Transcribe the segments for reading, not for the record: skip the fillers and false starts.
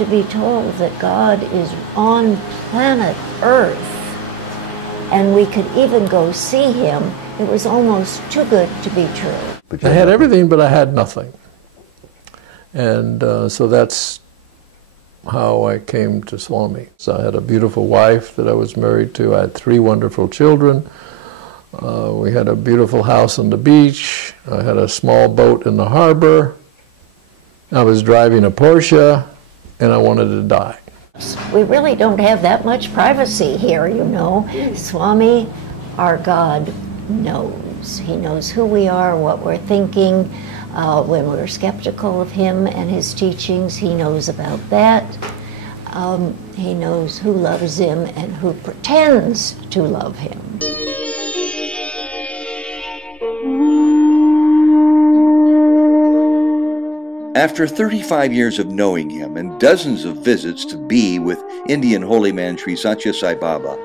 to be told that God is on planet Earth and we could even go see him, it was almost too good to be true. I had everything, but I had nothing. And so that's how I came to Swami. So I had a beautiful wife that I was married to. I had 3 wonderful children. We had a beautiful house on the beach. I had a small boat in the harbor. I was driving a Porsche, and I wanted to die. We really don't have that much privacy here, you know. Swami, our God, knows. He knows who we are, what we're thinking. When we're skeptical of him and his teachings, he knows about that. He knows who loves him and who pretends to love him. After 35 years of knowing him and dozens of visits to be with Indian holy man Sri Satya Sai Baba,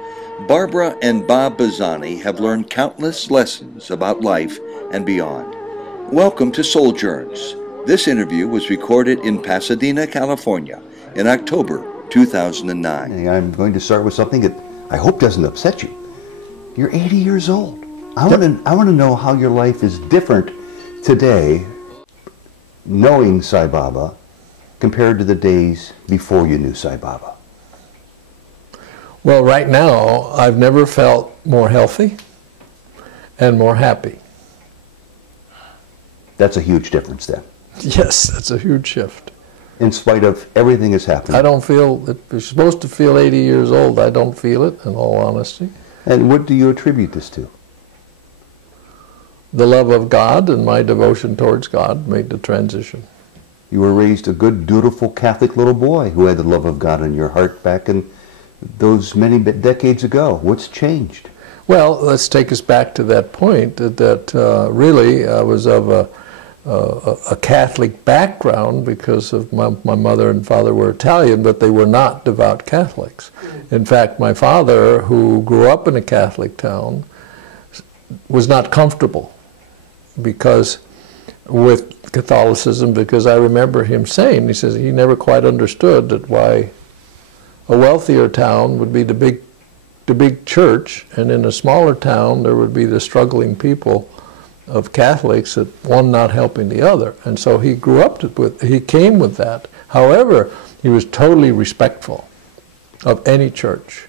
Barbara and Bob Bozzani have learned countless lessons about life and beyond. Welcome to SOULJOURNS. This interview was recorded in Pasadena, California in October 2009. I'm going to start with something that I hope doesn't upset you. You're 80 years old. I want to know how your life is different today, knowing Sai Baba, compared to the days before you knew Sai Baba. Well, right now, I've never felt more healthy and more happy. That's a huge difference then. Yes, that's a huge shift. In spite of everything that's happening. I don't feel, if you're supposed to feel 80 years old, I don't feel it, in all honesty. And what do you attribute this to? The love of God and my devotion towards God made the transition. You were raised a good, dutiful Catholic little boy who had the love of God in your heart back in those many decades ago. What's changed? Well, let's take us back to that point, that really I was of a Catholic background because of my mother and father were Italian, but they were not devout Catholics. In fact, my father, who grew up in a Catholic town, was not comfortable with Catholicism, because I remember him saying, he says he never quite understood that why a wealthier town would be the big church, and in a smaller town there would be the struggling people of Catholics, that one not helping the other. And so he grew up he came with that. However, he was totally respectful of any church.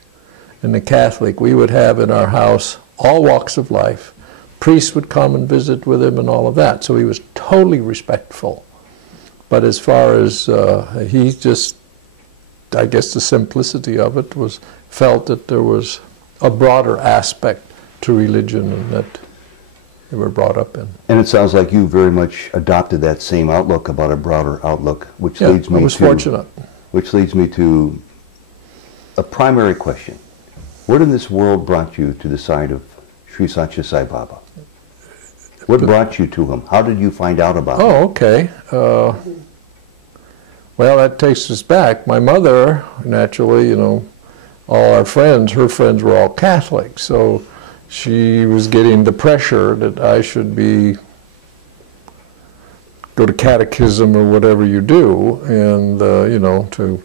In the Catholic, we would have in our house all walks of life. Priests would come and visit with him and all of that. So he was totally respectful. But as far as he just, I guess the simplicity of it was, felt that there was a broader aspect to religion and that they were brought up in. And it sounds like you very much adopted that same outlook about a broader outlook, which Yeah, leads me I was fortunate. Which leads me to a primary question. What in this world brought you to the side of Sri Satya Sai Baba? What brought you to him? How did you find out about him? Oh, okay. Well, that takes us back. My mother, naturally, you know, all our friends, her friends were all Catholic, so she was getting the pressure that I should go to catechism or whatever you do, and, you know, to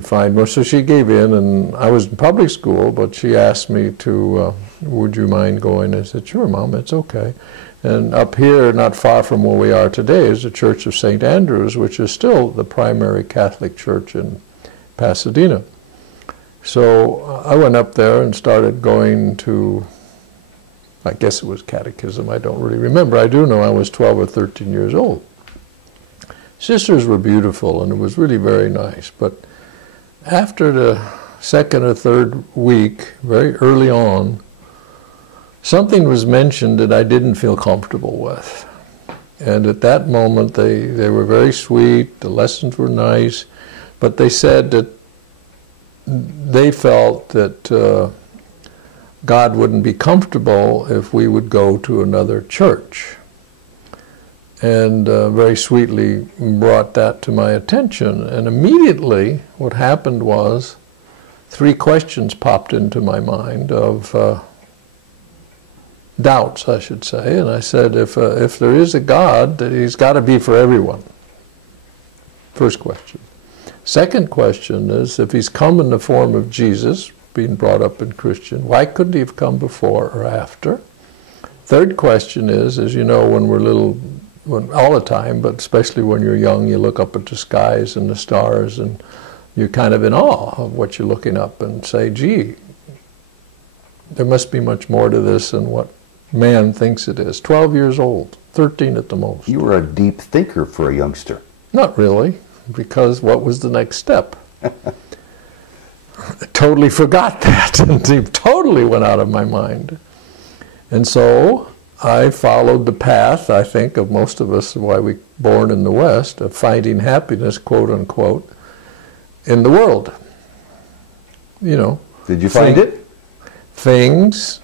find more. So she gave in, and I was in public school, but she asked me to, would you mind going? I said, sure, Mom, it's okay. And up here, not far from where we are today, is the Church of St. Andrews, which is still the primary Catholic church in Pasadena. So I went up there and started going to, I guess it was catechism, I don't really remember. I do know I was 12 or 13 years old. Sisters were beautiful, and it was really very nice. But after the second or third week, very early on, something was mentioned that I didn't feel comfortable with. And at that moment, they were very sweet, the lessons were nice, but they said that they felt that God wouldn't be comfortable if we would go to another church. And very sweetly brought that to my attention. And immediately what happened was 3 questions popped into my mind of doubts, I should say. And I said, if there is a God, he's got to be for everyone. First question. Second question is, if he's come in the form of Jesus, being brought up in Christian, why couldn't he have come before or after? Third question is, as you know, when we're little, all the time, but especially when you're young, you look up at the skies and the stars, and you're kind of in awe of what you're looking up and say, gee, there must be much more to this than what man thinks it is. 12 years old, 13 at the most. You were a deep thinker for a youngster. Not really, because what was the next step? I totally forgot that, and it totally went out of my mind. And so I followed the path, I think, of most of us, why we born in the West, of finding happiness, quote unquote, in the world. You know. Did you find it? Things,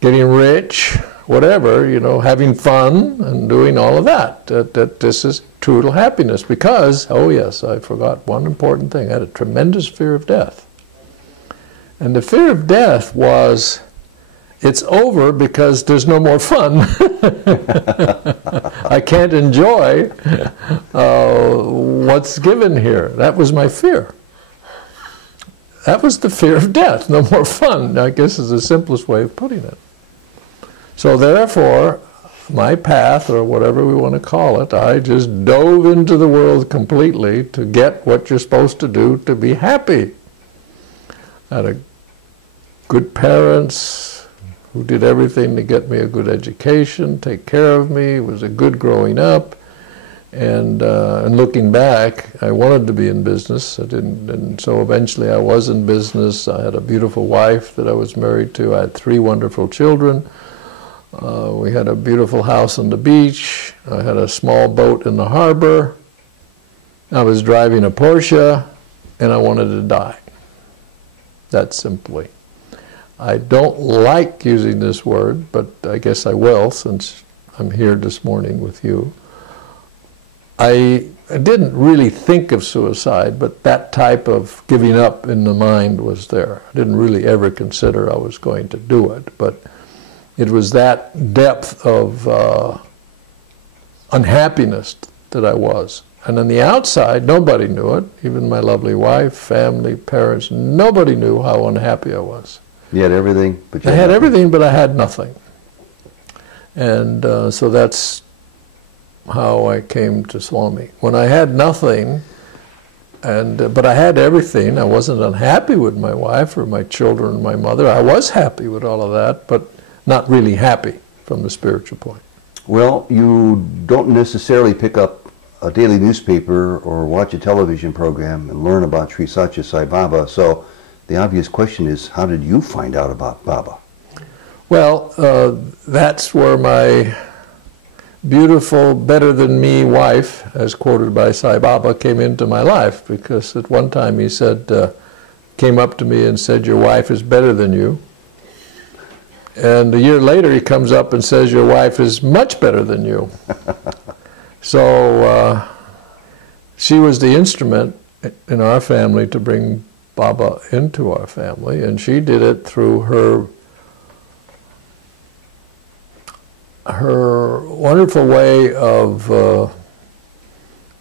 getting rich, whatever, you know, having fun and doing all of that. That this is true happiness because, oh yes, I forgot one important thing. I had a tremendous fear of death. And the fear of death was, it's over because there's no more fun. I can't enjoy what's given here. That was my fear. That was the fear of death, no more fun, I guess is the simplest way of putting it. So therefore, my path, or whatever we want to call it, I just dove into the world completely to get what you're supposed to do to be happy. I had good parents who did everything to get me a good education, take care of me, was a good growing up. And looking back, I wanted to be in business. I didn't, and so eventually I was in business. I had a beautiful wife that I was married to. I had 3 wonderful children. We had a beautiful house on the beach. I had a small boat in the harbor. I was driving a Porsche, and I wanted to die. That simply. I don't like using this word, but I guess I will since I'm here this morning with you. I didn't really think of suicide, but that type of giving up in the mind was there. I didn't really ever consider I was going to do it, but it was that depth of unhappiness that I was. And on the outside, nobody knew it. Even my lovely wife, family, parents, nobody knew how unhappy I was. You had everything, but you I had everything, but I had nothing. And so that's how I came to Swami. When I had nothing, but I had everything, I wasn't unhappy with my wife or my children or my mother. I was happy with all of that, but not really happy from the spiritual point. Well, you don't necessarily pick up a daily newspaper or watch a television program and learn about Sri Satya Sai Baba, so the obvious question is, how did you find out about Baba? Well, that's where my beautiful, better-than-me wife, as quoted by Sai Baba, came into my life, because at one time he said, came up to me and said, your wife is better than you. And a year later he comes up and says, your wife is much better than you. So she was the instrument in our family to bring Baba into our family, and she did it through her wonderful way of,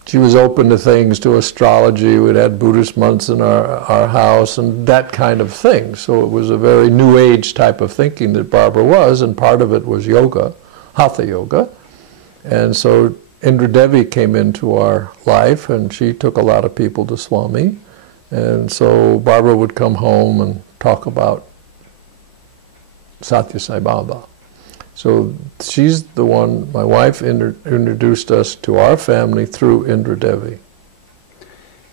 she was open to things, to astrology. We'd had Buddhist monks in our house and that kind of thing. So it was a very new age type of thinking that Barbara was, and part of it was yoga, Hatha yoga. And so Indra Devi came into our life, and she took a lot of people to Swami. And so Barbara would come home and talk about Satya Sai Baba. So she's the one, my wife introduced us to our family through Indra Devi.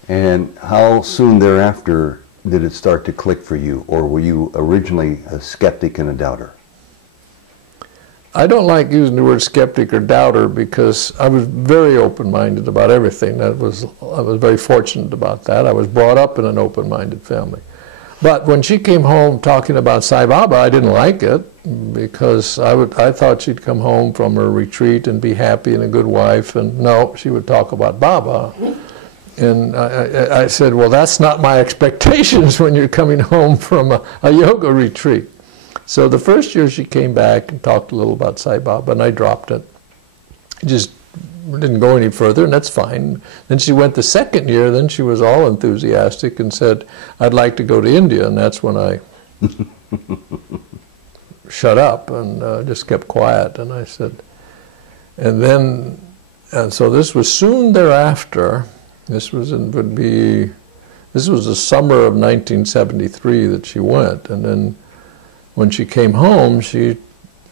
And how soon thereafter did it start to click for you, or were you originally a skeptic and a doubter? I don't like using the word skeptic or doubter because I was very open-minded about everything. I was very fortunate about that. I was brought up in an open-minded family. But when she came home talking about Sai Baba, I didn't like it because I thought she'd come home from her retreat and be happy and a good wife, and no, she would talk about Baba. And I said, well, that's not my expectations when you're coming home from a yoga retreat. So the first year she came back and talked a little about Sai Baba, and I dropped it. It just didn't go any further, and that's fine. Then she went the second year, then she was all enthusiastic and said, I'd like to go to India, and that's when I shut up and just kept quiet, and I said, and so this was soon thereafter, this was the summer of 1973 that she went, and then when she came home, she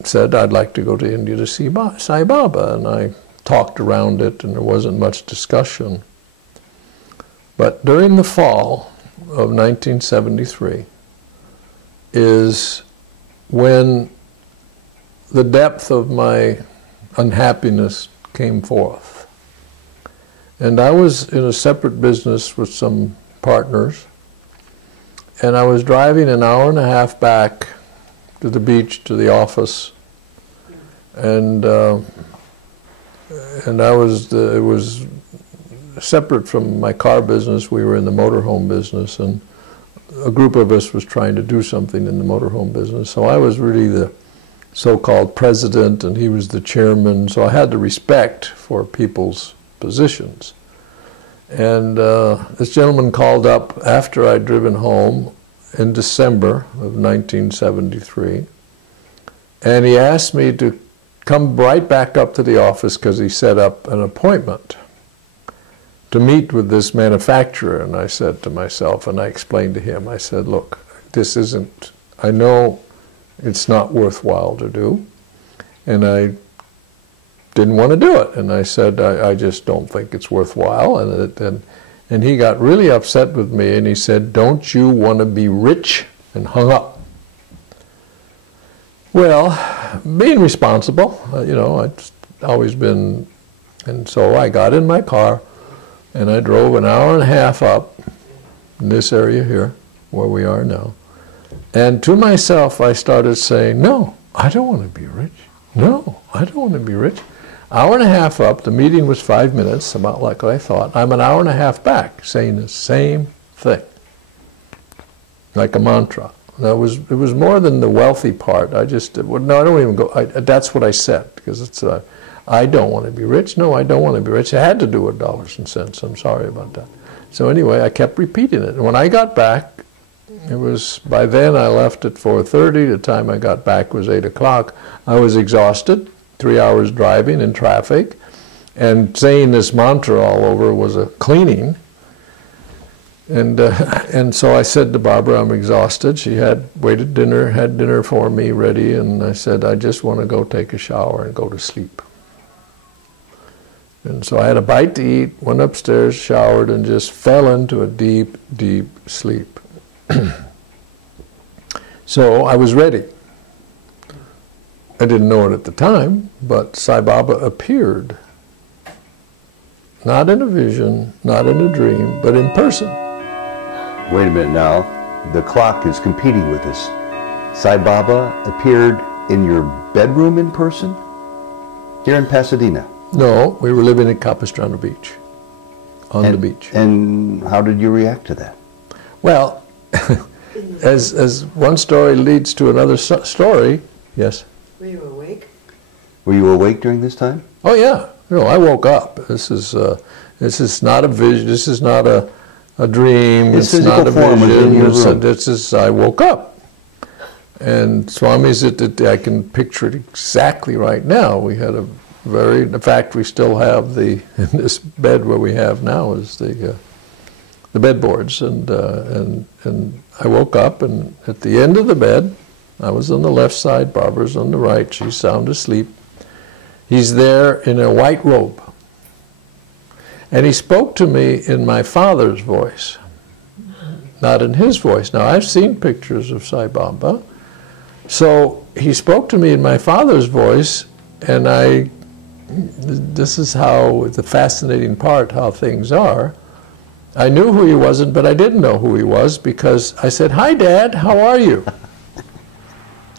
said, I'd like to go to India to see Sai Baba, and I talked around it, and there wasn't much discussion. But during the fall of 1973 is when the depth of my unhappiness came forth. And I was in a separate business with some partners, and I was driving an hour and a half back to the beach, to the office, and it was separate from my car business. We were in the motorhome business, and a group of us was trying to do something in the motorhome business. So I was really the so-called president, and he was the chairman, so I had the respect for people's positions. And this gentleman called up after I'd driven home in December of 1973, and he asked me to come right back up to the office because he set up an appointment to meet with this manufacturer. And I said to myself, and I explained to him, I said, look, this isn't, I know it's not worthwhile to do, and I didn't want to do it. And I said, I just don't think it's worthwhile. And he got really upset with me, and he said, don't you want to be rich? And hung up. Well, being responsible, you know, I'd always been, and so I got in my car, and I drove an hour and a half up in this area here, where we are now. And to myself, I started saying, no, I don't want to be rich. No, I don't want to be rich. Hour and a half up, the meeting was 5 minutes, about like I thought. I'm an hour and a half back, saying the same thing, like a mantra. Now, it was more than the wealthy part. I just, no, I don't even go, that's what I said, because it's, I don't want to be rich. No, I don't want to be rich. I had to do with dollars and cents. I'm sorry about that. So anyway, I kept repeating it. And when I got back, it was, by then I left at 4:30. The time I got back was 8 o'clock. I was exhausted, 3 hours driving in traffic, and saying this mantra all over was a cleaning. And so I said to Barbara, I'm exhausted. She had had dinner for me ready, and I said, I just want to go take a shower and go to sleep. And so I had a bite to eat, went upstairs, showered, and just fell into a deep, deep sleep. So I was ready. I didn't know it at the time, but Sai Baba appeared. Not in a vision, not in a dream, but in person. Wait a minute now. The clock is competing with us. Sai Baba appeared in your bedroom in person? Here in Pasadena? No, we were living at Capistrano Beach, on the beach. And how did you react to that? Well, as one story leads to another story, yes? Were you awake? Were you awake during this time? Oh yeah, no, I woke up. This is not a vision. This is not a dream. His it's not a form was in your room. This is, I woke up. And Swami's, I can picture it exactly right now. We had a very, in fact, we still have in this bed where we have now is the bedboards, and I woke up, and at the end of the bed, I was on the left side, Barbara's on the right, she's sound asleep. He's there in a white robe. And he spoke to me in my father's voice, not in his voice. Now, I've seen pictures of Sai Baba. So he spoke to me in my father's voice, and this is how, the fascinating part, how things are. I knew who he wasn't, but I didn't know who he was, because I said, "Hi, Dad, how are you?"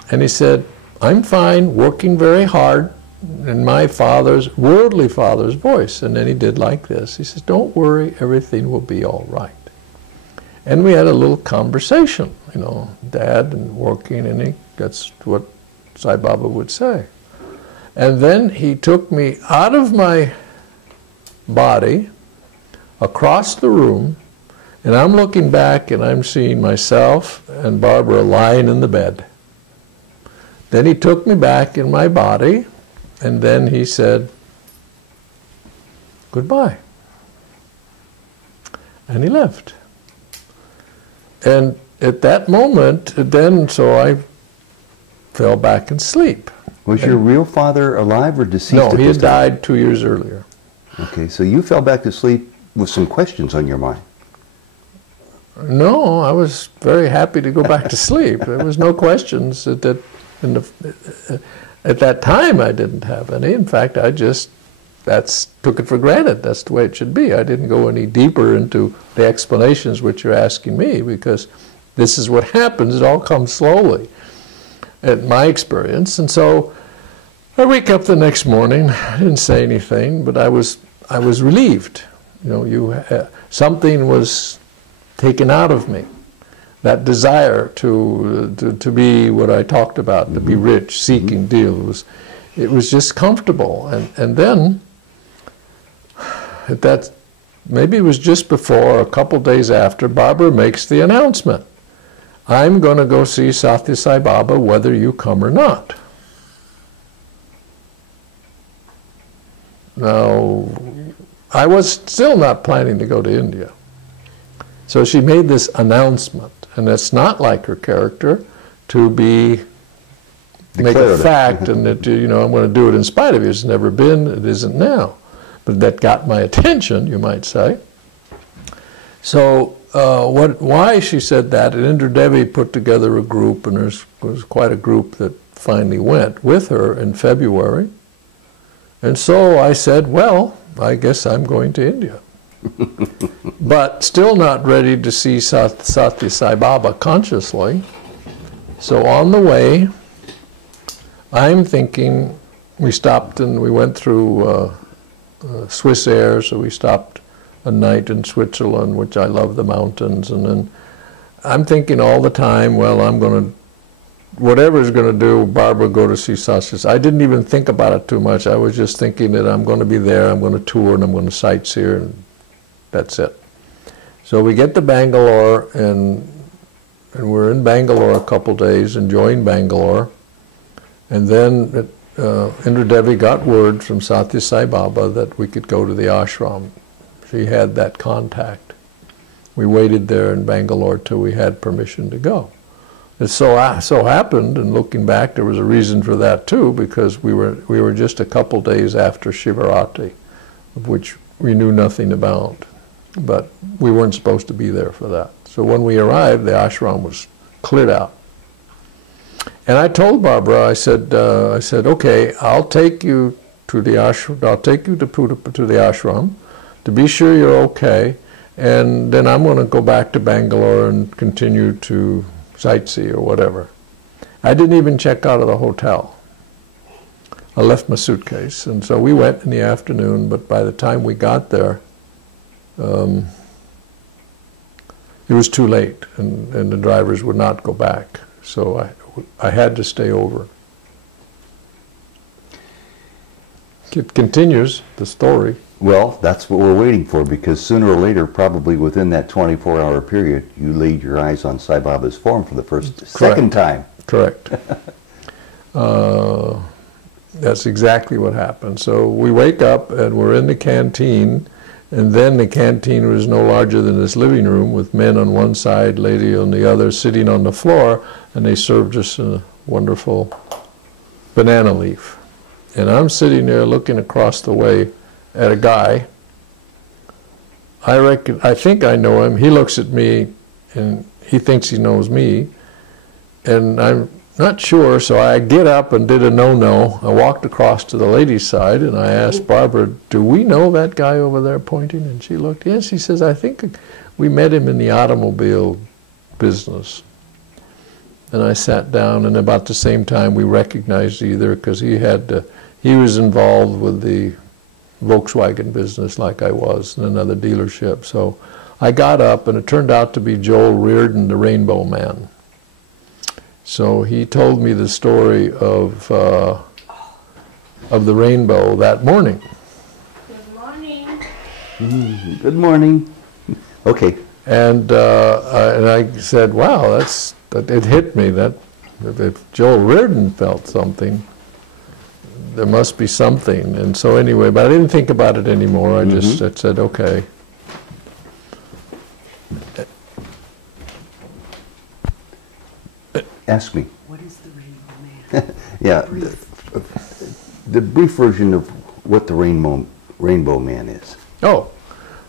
And he said, "I'm fine, working very hard," in my father's, worldly father's voice. And then he did like this. He says, "Don't worry, everything will be all right." And we had a little conversation, you know, Dad and working, and that's what Sai Baba would say. And then he took me out of my body across the room, and I'm looking back and I'm seeing myself and Barbara lying in the bed. Then he took me back in my body, and then he said, "Goodbye." And he left. And at that moment, so I fell back in sleep. Was your real father alive or deceased? No, at he this had time? died 2 years earlier. Okay, so you fell back to sleep with some questions on your mind. No, I was very happy to go back to sleep. There was no questions at that time. I didn't have any. In fact, I just took it for granted. That's the way it should be. I didn't go any deeper into the explanations which you're asking me, because this is what happens. It all comes slowly, at my experience. And so I wake up the next morning. I didn't say anything, but I was relieved. You know, something was taken out of me. That desire to be what I talked about, to be rich, seeking deals. It was just comfortable. And then, maybe it was just before, a couple days after, Barbara makes the announcement. "I'm going to go see Sathya Sai Baba whether you come or not." Now, I was still not planning to go to India. So she made this announcement, and it's not like her character to make a fact and that, you know, I'm going to do it in spite of you. It's never been, it isn't now. But that got my attention, you might say. So why she said that, and Indra Devi put together a group, and there was quite a group that finally went with her in February. And so I said, well, I guess I'm going to India. But still not ready to see Sathya Sai Baba consciously. So on the way, I'm thinking, we stopped and we went through Swiss Air, so we stopped a night in Switzerland, which I love the mountains. And then I'm thinking all the time, well, I'm going to, whatever's going to do, Barbara, go to see Sathya. I didn't even think about it too much. I was just thinking that I'm going to be there, I'm going to tour, and I'm going to sightsee, and that's it. So we get to Bangalore, and we're in Bangalore a couple days, enjoying Bangalore. And then Indra Devi got word from Sathya Sai Baba that we could go to the ashram. She had that contact. We waited there in Bangalore till we had permission to go. It so happened, and looking back, there was a reason for that too, because we were just a couple days after Shivaratri, of which we knew nothing about. But we weren't supposed to be there for that. So when we arrived, the ashram was cleared out. And I told Barbara, I said, okay, I'll take you to the ashram. I'll take you to the ashram to be sure you're okay, and then I'm going to go back to Bangalore and continue to sightsee or whatever. I didn't even check out of the hotel. I left my suitcase, and so we went in the afternoon. But by the time we got there, it was too late, and the drivers would not go back. So I had to stay over. It continues, the story. Well, that's what we're waiting for, because sooner or later, probably within that 24-hour period, you laid your eyes on Sai Baba's form for the second time. Correct. That's exactly what happened. So we wake up and we're in the canteen, and then the canteen was no larger than this living room, with men on one side, lady on the other, sitting on the floor, and they served us a wonderful banana leaf. And I'm sitting there looking across the way at a guy. I think I know him. He looks at me and he thinks he knows me, and I'm not sure, so I get up and did a no-no. I walked across to the lady's side and I asked Barbara, do we know that guy over there pointing? And she looked, yes. She says, I think we met him in the automobile business. And I sat down, and about the same time we recognized either, because he was involved with the Volkswagen business like I was in another dealership. So I got up, and it turned out to be Joel Reardon, the Rainbow Man. So he told me the story of the rainbow that morning. Good morning. Good morning. Okay. And I said, wow, it hit me that if Joel Reardon felt something, there must be something. And so anyway, but I didn't think about it anymore. I said, okay. Ask me. What is the Rainbow Man? Yeah, the brief version of what the Rainbow Man is. Oh,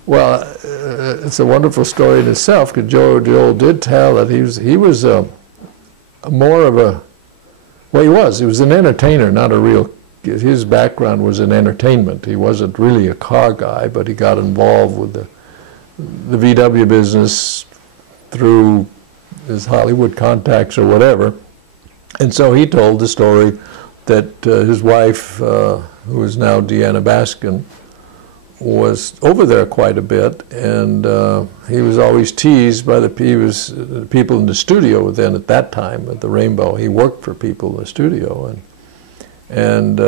well, it's a wonderful story in itself, because Joel did tell that he was more of a, well, he was an entertainer, not a real, his background was in entertainment. He wasn't really a car guy, but he got involved with the VW business through his Hollywood contacts or whatever. And so he told the story that his wife, who is now Deanna Baskin, was over there quite a bit, and he was always teased by the people in the studio then at that time at the Rainbow. He worked for people in the studio, and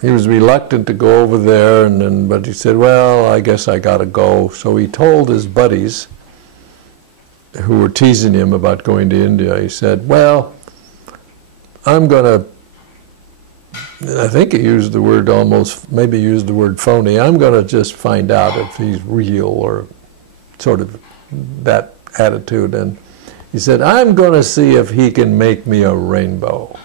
he was reluctant to go over there, but he said, well, I guess I gotta go. So he told his buddies who were teasing him about going to India, he said, well, I'm gonna, I think he used the word maybe used the word phony. I'm going to just find out if he's real, or sort of that attitude. And he said, I'm going to see if he can make me a rainbow.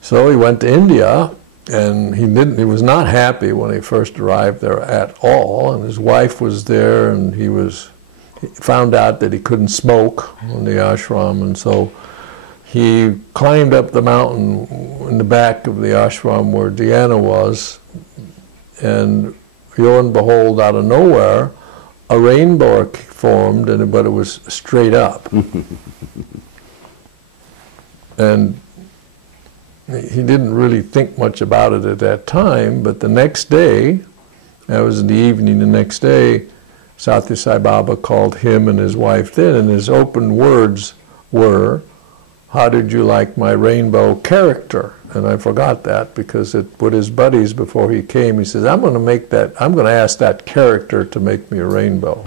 So he went to India, and he was not happy when he first arrived there at all. And his wife was there, and he found out that he couldn't smoke in the ashram, and so he climbed up the mountain in the back of the ashram where Deanna was, and lo and behold, out of nowhere, a rainbow formed, but it was straight up. And he didn't really think much about it at that time, but the next day, that was in the evening, the next day, Satya Sai Baba called him and his wife then, and his open words were, how did you like my rainbow character? And I forgot that, because with his buddies before he came, he says, I'm going to ask that character to make me a rainbow.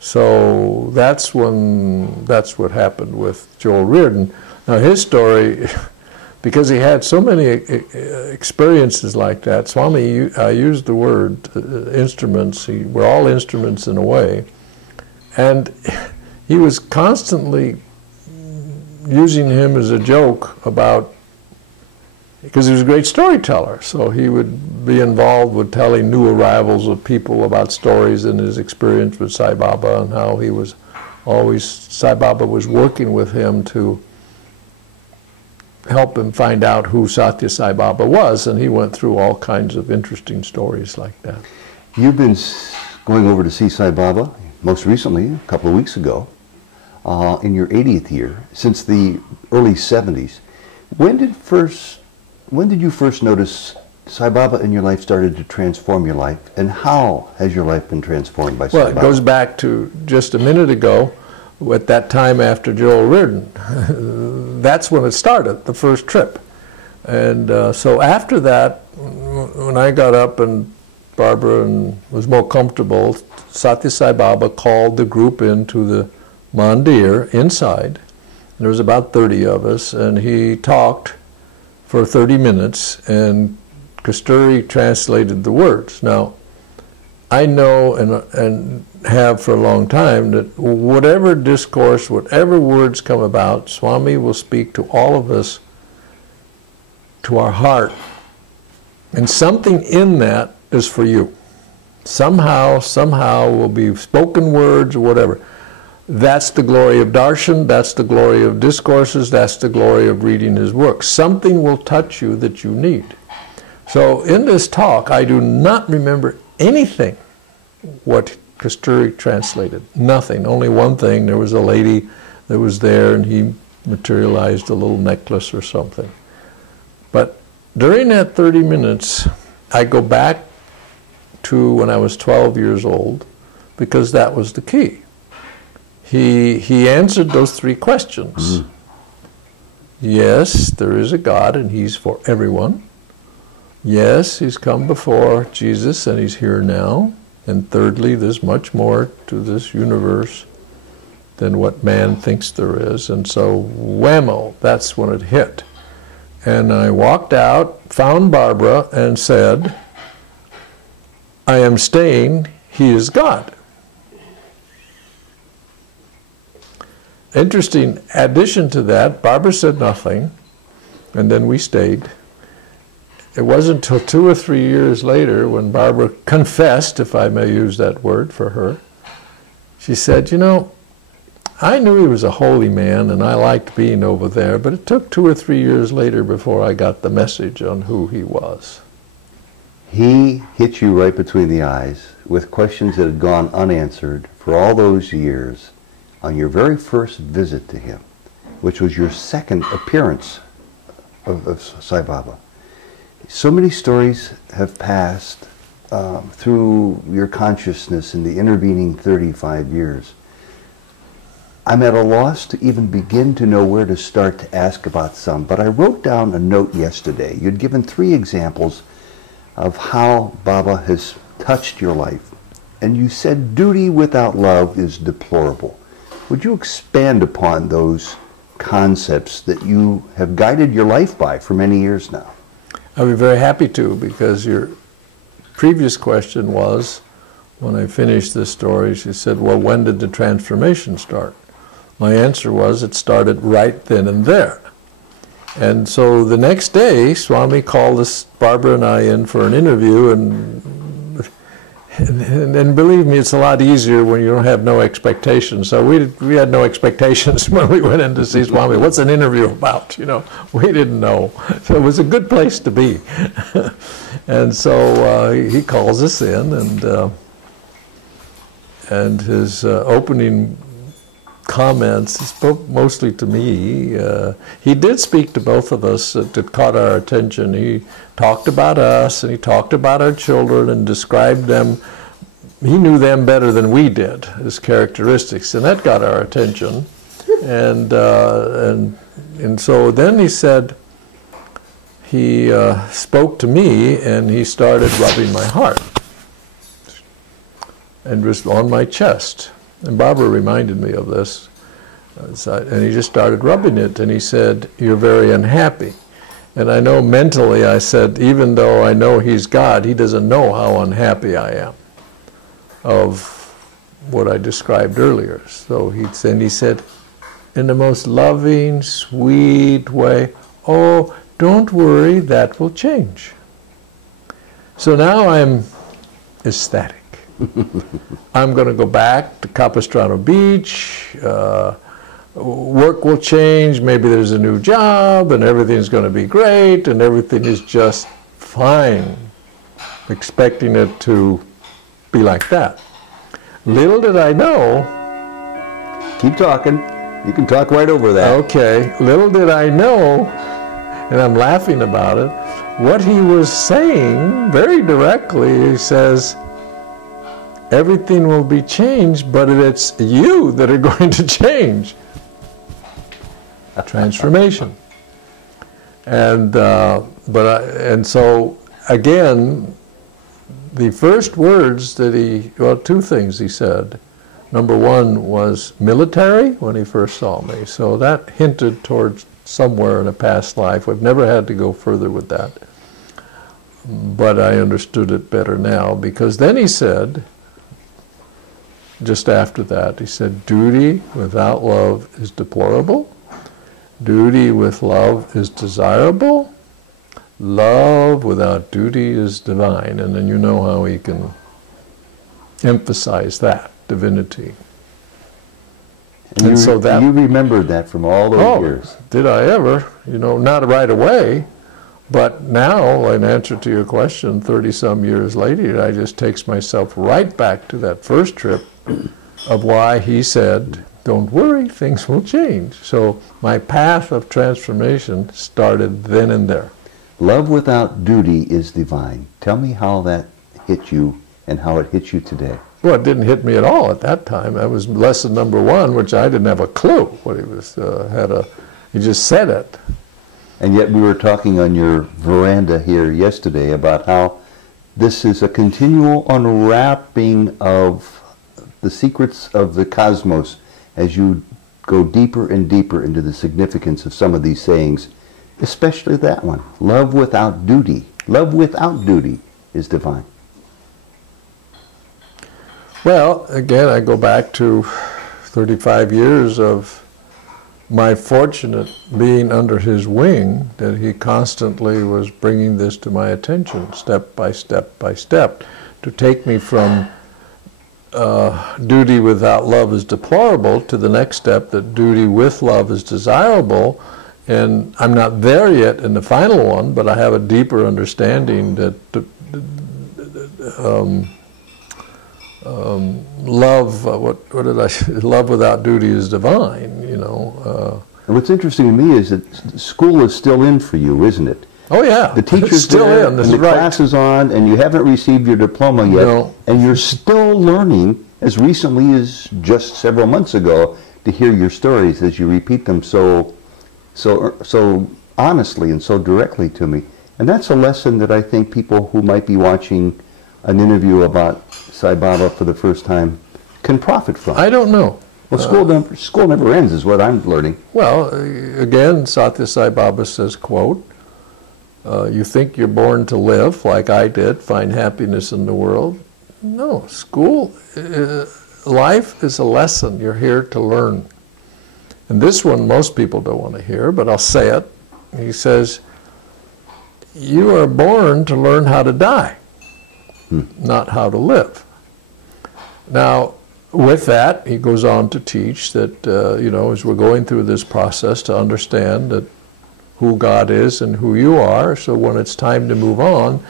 So that's what happened with Joel Reardon. Now his story, because he had so many experiences like that, Swami, I used the word instruments, we're all instruments in a way, and he was constantly using him as a joke about, because he was a great storyteller, so he would be involved with telling new arrivals of people about stories and his experience with Sai Baba, and how he was always, Sai Baba was working with him to help him find out who Satya Sai Baba was, and he went through all kinds of interesting stories like that. You've been going over to see Sai Baba, most recently, a couple of weeks ago, in your 80th year, since the early 70s. When did you first notice Sai Baba in your life started to transform your life, and how has your life been transformed by Sai Baba? Well, it goes back to just a minute ago, at that time after Joel Reardon. That's when it started, the first trip. And so after that, when I got up and Barbara was more comfortable, Satya Sai Baba called the group into the mandir inside. There was about 30 of us, and he talked for 30 minutes, and Kasturi translated the words. Now, I know and have for a long time that whatever discourse, whatever words come about, Swami will speak to all of us, to our heart, and something in that is for you. Somehow will be spoken words or whatever. That's the glory of darshan, that's the glory of discourses, that's the glory of reading his works. Something will touch you that you need. So in this talk, I do not remember anything what Kasturi translated. Nothing, only one thing. There was a lady that was there, and he materialized a little necklace or something. But during that 30 minutes, I go back to when I was 12 years old, because that was the key. He answered those three questions. Yes, there is a God, and he's for everyone. yes, he's come before Jesus and he's here now. And thirdly, there's much more to this universe than what man thinks there is. And so, whammo, that's when it hit. And I walked out, found Barbara, and said, I am staying, he is God. Interesting addition to that, Barbara said nothing, and then we stayed. It wasn't until 2 or 3 years later when Barbara confessed, if I may use that word for her. She said, you know, I knew he was a holy man and I liked being over there, but it took 2 or 3 years later before I got the message on who he was. He hit you right between the eyes with questions that had gone unanswered for all those years on your very first visit to him, which was your second appearance of Sai Baba. So many stories have passed through your consciousness in the intervening 35 years. I'm at a loss to even begin to know where to start to ask about some, but I wrote down a note yesterday. You'd given 3 examples of how Baba has touched your life, and you said duty without love is deplorable. Would you expand upon those concepts that you have guided your life by for many years now? I'd be very happy to, because your previous question was, when I finished this story, she said, well, when did the transformation start? My answer was, it started right then and there. And so the next day, Swami called us, Barbara and I, in for an interview, and believe me, it's a lot easier when you don't have no expectations. So we had no expectations when we went in to see Swami. What's an interview about? You know, we didn't know. So it was a good place to be. And so he calls us in, and his opening comments, he spoke mostly to me. He did speak to both of us. It caught our attention. He talked about us, and he talked about our children and described them. He knew them better than we did, his characteristics, and that got our attention. And so then he said, he spoke to me, and he started rubbing my heart, and was on my chest. And Barbara reminded me of this. And he just started rubbing it, and he said, you're very unhappy. And I know mentally I said, even though I know he's God, he doesn't know how unhappy I am of what I described earlier. So he said, in the most loving, sweet way, oh, don't worry, that will change. So now I'm ecstatic. I'm going to go back to Capistrano Beach. Work will change. Maybe there's a new job, and everything's going to be great, and everything is just fine. Expecting it to be like that. Little did I know. Keep talking. You can talk right over that. Okay. Little did I know, and I'm laughing about it, what he was saying very directly. He says, everything will be changed, but it's you that are going to change. Transformation. And so again, the first words that well, 2 things he said. Number 1 was military when he first saw me. So that hinted towards somewhere in a past life. We've never had to go further with that. But I understood it better now, because then he said, just after that, he said, duty without love is deplorable. Duty with love is desirable. Love without duty is divine. And then you know how he can emphasize that, divinity. And so that you remembered that from all those years. Did I ever? You know, not right away. But now, in answer to your question, 30-some years later, I just takes myself right back to that first trip of why he said, don't worry, things will change. So my path of transformation started then and there. Love without duty is divine. Tell me how that hit you and how it hits you today. Well, it didn't hit me at all at that time. That was lesson number 1, which I didn't have a clue what he was, he just said it. And yet we were talking on your veranda here yesterday about how this is a continual unwrapping of the secrets of the cosmos as you go deeper and deeper into the significance of some of these sayings, especially that one, love without duty. Love without duty is divine. Well, again, I go back to 35 years of my fortunate being under his wing, that he constantly was bringing this to my attention, step by step by step, to take me from duty without love is deplorable to the next step, that duty with love is desirable. And I'm not there yet in the final one, but I have a deeper understanding that love, what did I say? Love without duty is divine, you know. And what's interesting to me is that school is still in for you, isn't it? Oh yeah, the teacher's still there, in. And the class is on, and you haven't received your diploma yet, no. And you're still learning, as recently as just several months ago, to hear your stories as you repeat them so honestly and so directly to me. And that's a lesson that I think people who might be watching an interview about Sai Baba for the first time can profit from. I don't know. Well, school never ends, is what I'm learning. Well, again, Satya Sai Baba says, quote, you think you're born to live, like I did, find happiness in the world. No, school, life is a lesson. You're here to learn. And this one most people don't want to hear, but I'll say it. He says, you are born to learn how to die, not how to live. Now, with that, he goes on to teach that, you know, as we're going through this process to understand that who God is and who you are, so when it's time to move on,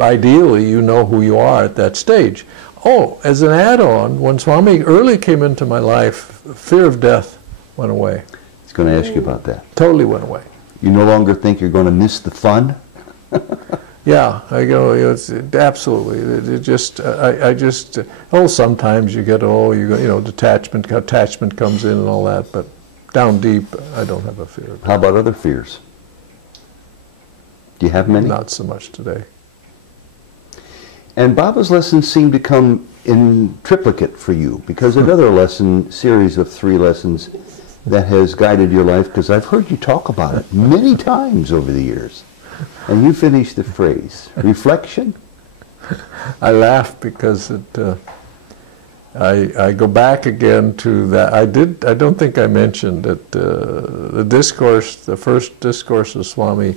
ideally, you know who you are at that stage. Oh, as an add-on, when Swami early came into my life, fear of death went away. I was going to ask you about that. Totally went away. You no longer think you're going to miss the fun? Yeah, I go. It's absolutely. Sometimes you get detachment comes in and all that, but down deep, I don't have a fear. How about other fears? Do you have many? Not so much today. And Baba's lessons seem to come in triplicate for you, because another lesson, series of 3 lessons that has guided your life, because I've heard you talk about it many times over the years. And you finish the phrase, reflection? I laugh because I go back again to that. I don't think I mentioned that the discourse, the first discourse of Swami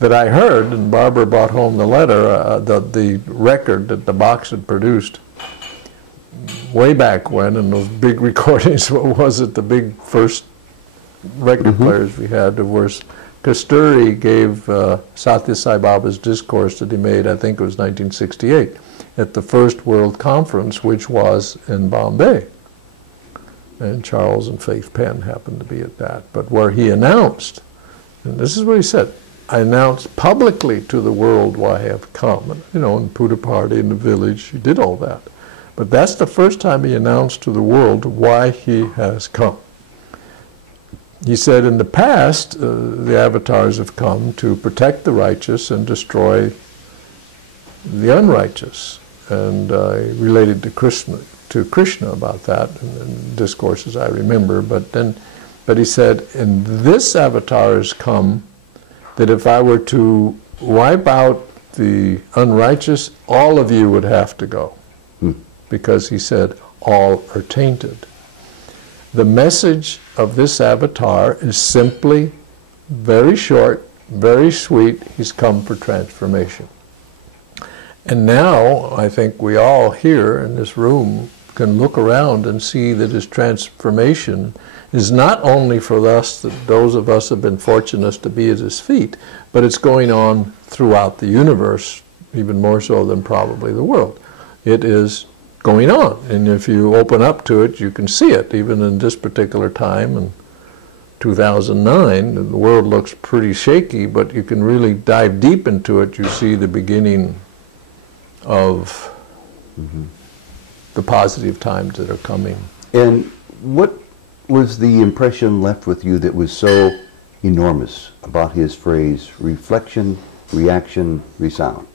that I heard, and Barbara brought home the letter, the record that the box had produced way back when, and those big recordings, what was it, the big first record players we had, of course, Kasturi gave Satya Sai Baba's discourse that he made, I think it was 1968, at the first World Conference, which was in Bombay. And Charles and Faith Penn happened to be at that. But where he announced, and this is what he said, I announced publicly to the world why I have come. And, you know, in Puttaparthi, in the village, he did all that. But that's the first time he announced to the world why he has come. He said in the past, the avatars have come to protect the righteous and destroy the unrighteous. And I related to Krishna about that in discourses I remember. But he said, and this avatar has come that if I were to wipe out the unrighteous, all of you would have to go. Because he said, all are tainted. The message of this avatar is simply very short, very sweet. He's come for transformation. And now I think we all here in this room can look around and see that his transformation is not only for us, that those of us have been fortunate to be at his feet, but it's going on throughout the universe, even more so than probably the world. It is going on, and if you open up to it, you can see it. Even in this particular time, in 2009, the world looks pretty shaky, but you can really dive deep into it. You see the beginning of the positive times that are coming. And what was the impression left with you that was so enormous about his phrase, reflection, reaction, resound?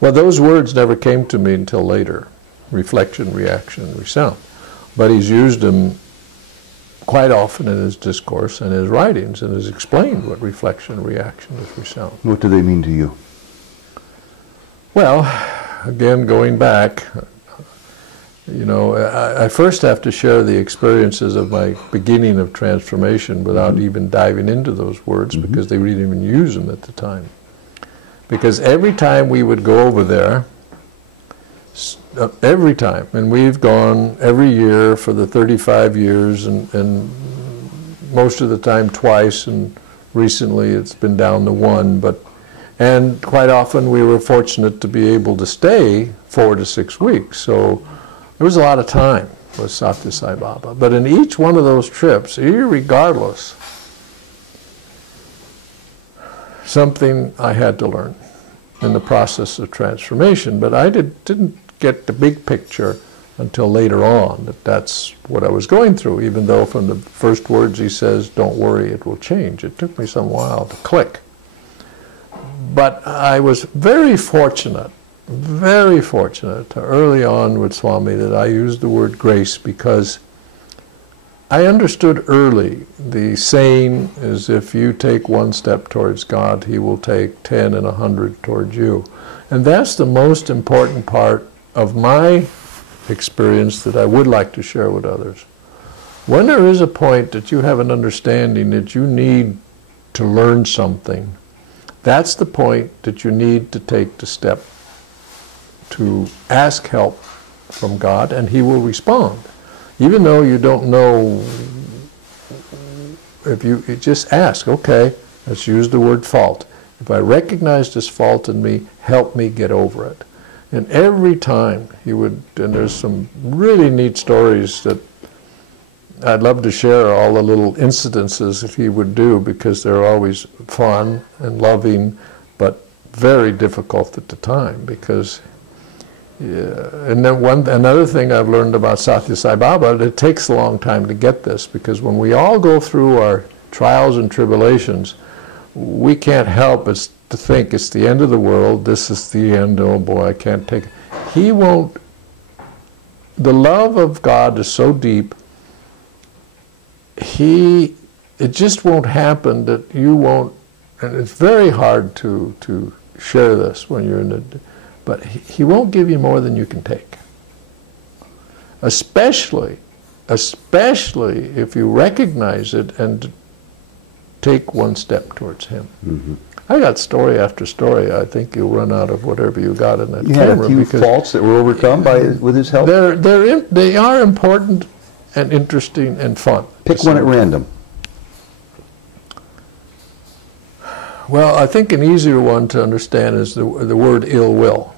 Well, those words never came to me until later, reflection, reaction, resound. But he's used them quite often in his discourse and his writings, and has explained what reflection, reaction, is resound. What do they mean to you? Well, again, going back, you know, I first have to share the experiences of my beginning of transformation without even diving into those words, because they didn't even use them at the time. Because every time we would go over there, every time, and we've gone every year for the 35 years, and most of the time twice, and recently it's been down to one, and quite often we were fortunate to be able to stay 4 to 6 weeks. So there was a lot of time with Satya Sai Baba. But in each one of those trips, irregardless, something I had to learn in the process of transformation. But I didn't get the big picture until later on, that that's what I was going through, even though from the first words he says, don't worry, it will change. It took me some while to click. But I was very fortunate early on with Swami that I used the word grace, because I understood early the saying is, if you take 1 step towards God, he will take 10 and 100 towards you. And that's the most important part of my experience that I would like to share with others. When there is a point that you have an understanding that you need to learn something, that's the point that you need to take the step to ask help from God, and he will respond. Even though you don't know, if you just ask, okay, let's use the word fault. If I recognize this fault in me, help me get over it. And every time he would, and there's some really neat stories that I'd love to share, all the little incidences that he would do, because they're always fun and loving, but very difficult at the time, because and then another thing I've learned about Satya Sai Baba, it takes a long time to get this, because when we all go through our trials and tribulations, we can't help but to think it's the end of the world, this is the end, oh boy, I can't take it. He won't, the love of God is so deep, it just won't happen that you won't, and it's very hard to share this when you're in the, but he won't give you more than you can take. Especially if you recognize it and take 1 step towards him. I got story after story. I think you'll run out of whatever you got in that camera. You had a few faults that were overcome with his help? They are important and interesting and fun. Pick one at random. Well, I think an easier one to understand is the word ill will.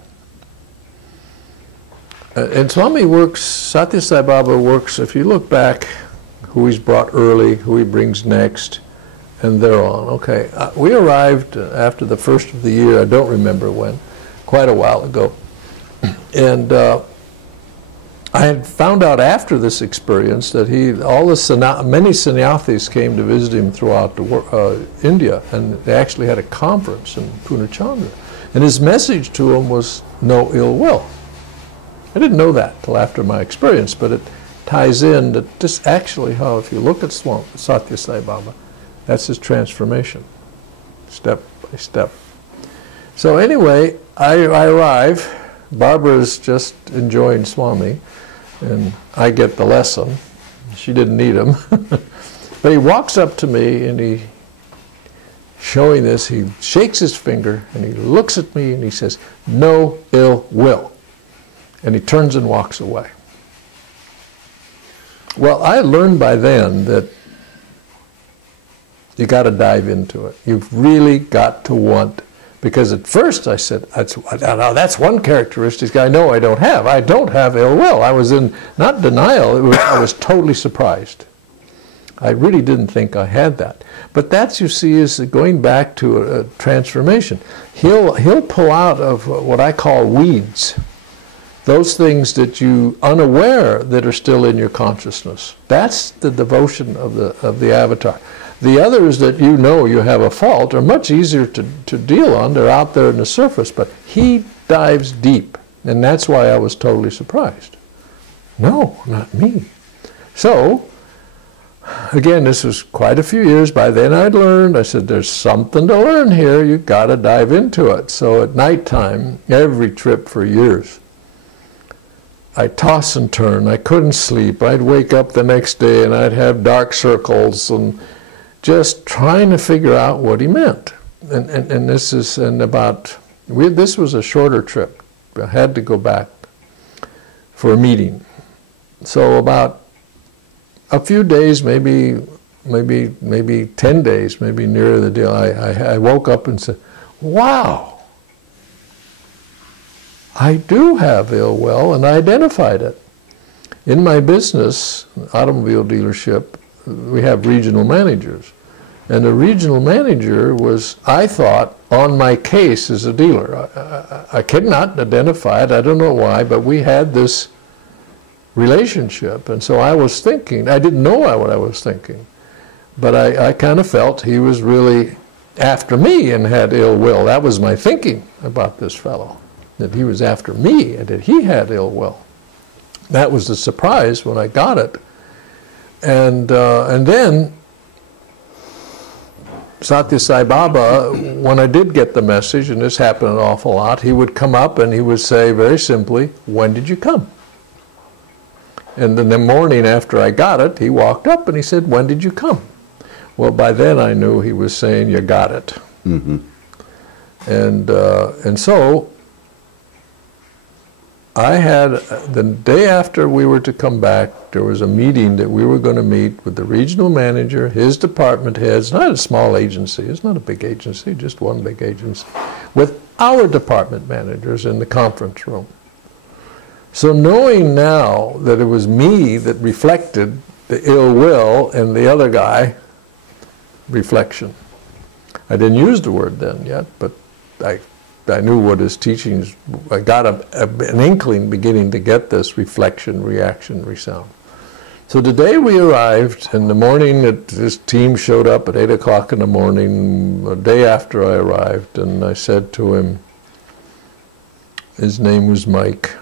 And Swami works, Satya Sai Baba works, if you look back, who he's brought early, who he brings next, and thereon. Okay, we arrived after the first of the year, I don't remember when, quite a while ago. And I had found out after this experience that many sannyasis came to visit him throughout India, and they actually had a conference in Pune Chandra. And his message to them was no ill will. I didn't know that till after my experience, but it ties in that this actually how, if you look at Satya Sai Baba, that's his transformation, step by step. So anyway, I arrive, Barbara's just enjoying Swami, and I get the lesson. She didn't need him. But he walks up to me and he, showing this, he shakes his finger and he looks at me and he says, no ill will. And he turns and walks away. Well, I learned by then that you got to dive into it. You've really got to want, because at first I said, that's one characteristic I know I don't have. I don't have ill will. I was in, not denial, I was totally surprised. I really didn't think I had that. But that, you see, is going back to a transformation. He'll pull out of what I call weeds, those things that you unaware that are still in your consciousness. That's the devotion of the avatar. The others that you know you have a fault are much easier to deal on. They're out there in the surface, but he dives deep, and that's why I was totally surprised. No, not me. So, again, this was quite a few years. By then I'd learned, I said, there's something to learn here. You've got to dive into it. So at nighttime, every trip for years, I'd toss and turn. I couldn't sleep. I'd wake up the next day and I'd have dark circles and just trying to figure out what he meant. And this is this was a shorter trip. I had to go back for a meeting. So about a few days, maybe 10 days, maybe nearer the deal, I woke up and said, wow, I do have ill will, and I identified it. In my business, automobile dealership, we have regional managers. And the regional manager was, I thought, on my case as a dealer. I could not identify it, I don't know why, but we had this relationship. And so I was thinking, I didn't know what I was thinking, but I kind of felt he was really after me and had ill will. That was my thinking about this fellow, that he was after me and that he had ill will. That was the surprise when I got it. And then Satya Sai Baba, when I did get the message, and this happened an awful lot, he would come up and he would say very simply, when did you come? And then the morning after I got it, he walked up and he said, when did you come? Well, by then I knew he was saying, you got it. Mm-hmm. And so I had, the day after we were to come back, there was a meeting that we were going to meet with the regional manager, his department heads, not a small agency, it's not a big agency, just one big agency, with our department managers in the conference room. So knowing now that it was me that reflected the ill will and the other guy, reflection. I didn't use the word then yet, but I knew what his teachings, I got an inkling beginning to get this reflection, reaction, resound. So the day we arrived, in the morning that this team showed up at 8 o'clock in the morning, a day after I arrived, and I said to him, his name was Mike,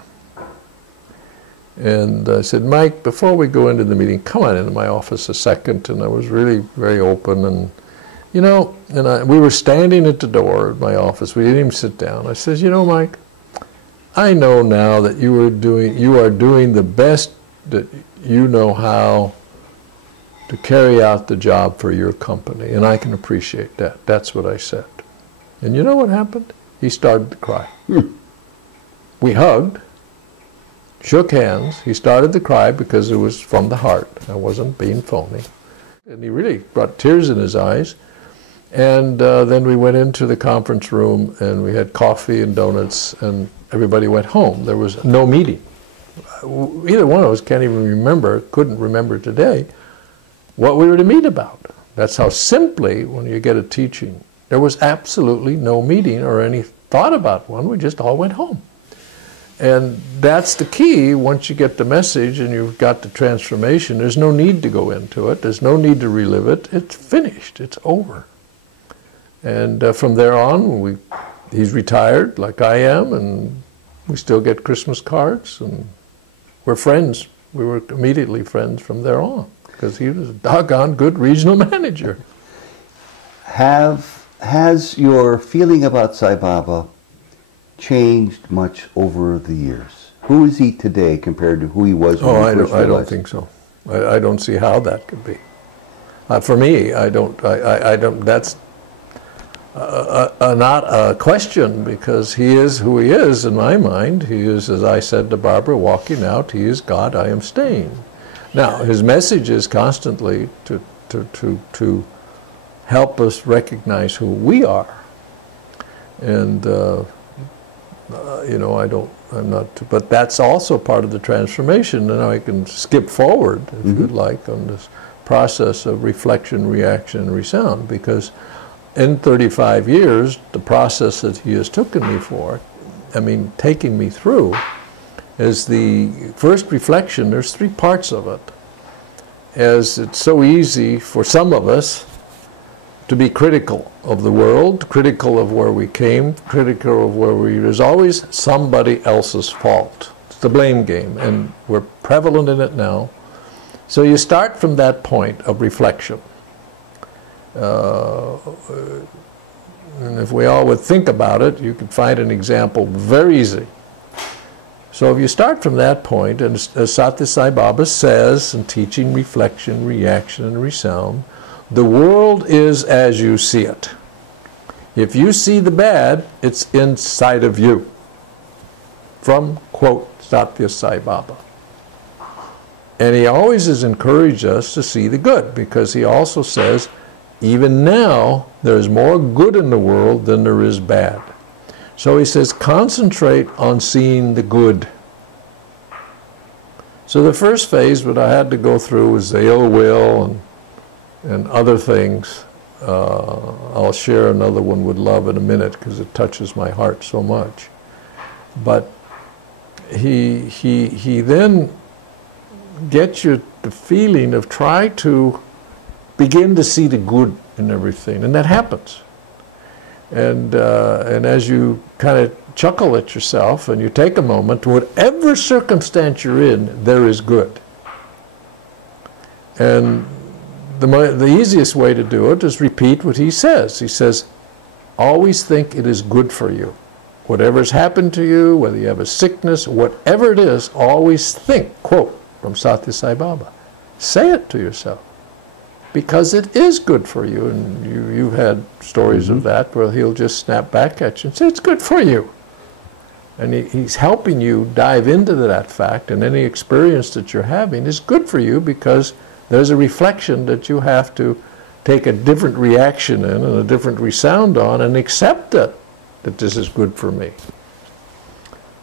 and I said, Mike, before we go into the meeting, come on into my office a second. And I was really very open. And, you know, we were standing at the door at my office. We didn't even sit down. I said, you know, Mike, I know now that you are doing the best that you know how to carry out the job for your company. And I can appreciate that. That's what I said. And you know what happened? He started to cry. We hugged. Shook hands. He started to cry because it was from the heart. I wasn't being phony. And he really brought tears in his eyes. And then we went into the conference room and we had coffee and donuts and everybody went home. There was no meeting. Either one of us can't even remember, couldn't remember today, what we were to meet about. That's how simply, when you get a teaching, there was absolutely no meeting or any thought about one. We just all went home. And that's the key. Once you get the message and you've got the transformation, there's no need to go into it. There's no need to relive it. It's finished. It's over. And from there on, he's retired like I am, and we still get Christmas cards, and we're friends. We were immediately friends from there on because he was a doggone good regional manager. Has your feeling about Sai Baba changed much over the years? Who is he today compared to who he was when he first realized? I don't think so. I don't see how that could be. For me, I don't. That's not a question, because he is who he is in my mind. He is, as I said to Barbara, walking out. He is God. I am staying. Now, his message is constantly to help us recognize who we are, and. You know, I'm not, but that's also part of the transformation. And I can skip forward, if you'd like, on this process of reflection, reaction, and resound, because in 35 years, the process that he has taken me through, is the first reflection. There's three parts of it. As it's so easy for some of us to be critical of the world, critical of where we came, critical of where we, there's always somebody else's fault. It's the blame game, and we're prevalent in it now. So you start from that point of reflection. And if we all would think about it, you could find an example very easy. So if you start from that point, and as Satya Sai Baba says in teaching reflection, reaction, and resound, the world is as you see it. If you see the bad, it's inside of you. From, quote, Satya Sai Baba. And he always has encouraged us to see the good, because he also says, even now, there's more good in the world than there is bad. So he says, concentrate on seeing the good. So the first phase, what I had to go through was the ill will and other things. I'll share another one with love in a minute, because it touches my heart so much. But he then gets you the feeling of try to begin to see the good in everything, and that happens. And as you kind of chuckle at yourself and you take a moment, whatever circumstance you're in, there is good. And the easiest way to do it is repeat what he says. He says, always think it is good for you. Whatever's happened to you, whether you have a sickness, whatever it is, always think, quote, from Satya Sai Baba. Say it to yourself, because it is good for you. And you've had stories of that where he'll just snap back at you and say, it's good for you. And he's helping you dive into that fact, and any experience that you're having is good for you, because there's a reflection that you have to take a different reaction in and a different resound on and accept it, that this is good for me.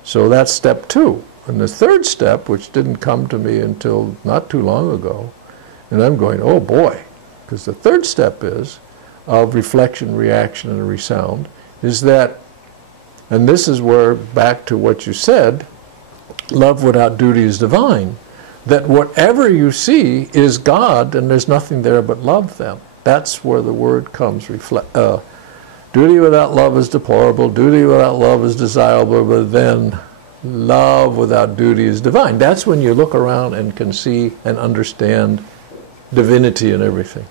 So that's step 2. And the third step, which didn't come to me until not too long ago, and I'm going, oh boy, because the third step is, of reflection, reaction, and resound, is that, and this is where, back to what you said, love without duty is divine, that whatever you see is God, and there's nothing there but love then. That's where the word comes, duty without love is deplorable, duty without love is desirable, but then love without duty is divine. That's when you look around and can see and understand divinity in everything.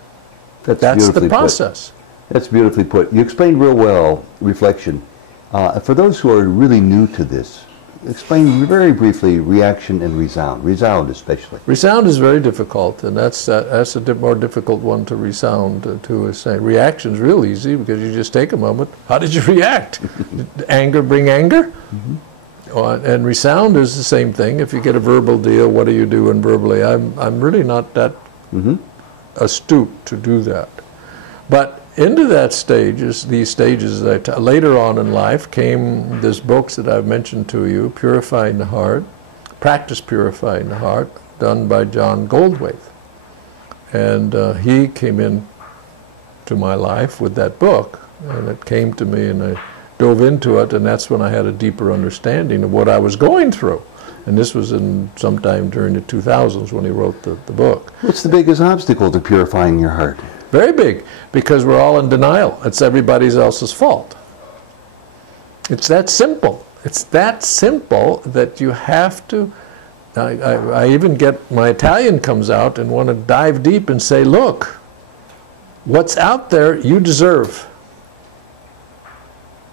That's the process. That's beautifully put. You explained real well reflection. For those who are really new to this, explain very briefly reaction and resound. Resound especially. Resound is very difficult, and that's a more difficult one to resound to. Say reaction is real easy, because you just take a moment. How did you react? Did anger bring anger? Mm-hmm. And resound is the same thing. If you get a verbal deal, what do you do verbally? I'm really not that astute to do that. But into that these stages, later on in life came this books that I've mentioned to you, Purifying the Heart, Practice Purifying the Heart, done by John Goldwaite. And he came in to my life with that book, and it came to me, and I dove into it, and that's when I had a deeper understanding of what I was going through. And this was sometime during the 2000s when he wrote the book. What's the biggest obstacle to purifying your heart? Very big, because we're all in denial. It's everybody else's fault. It's that simple. It's that simple that you have to, I even get, my Italian comes out and want to dive deep and say, look, what's out there you deserve.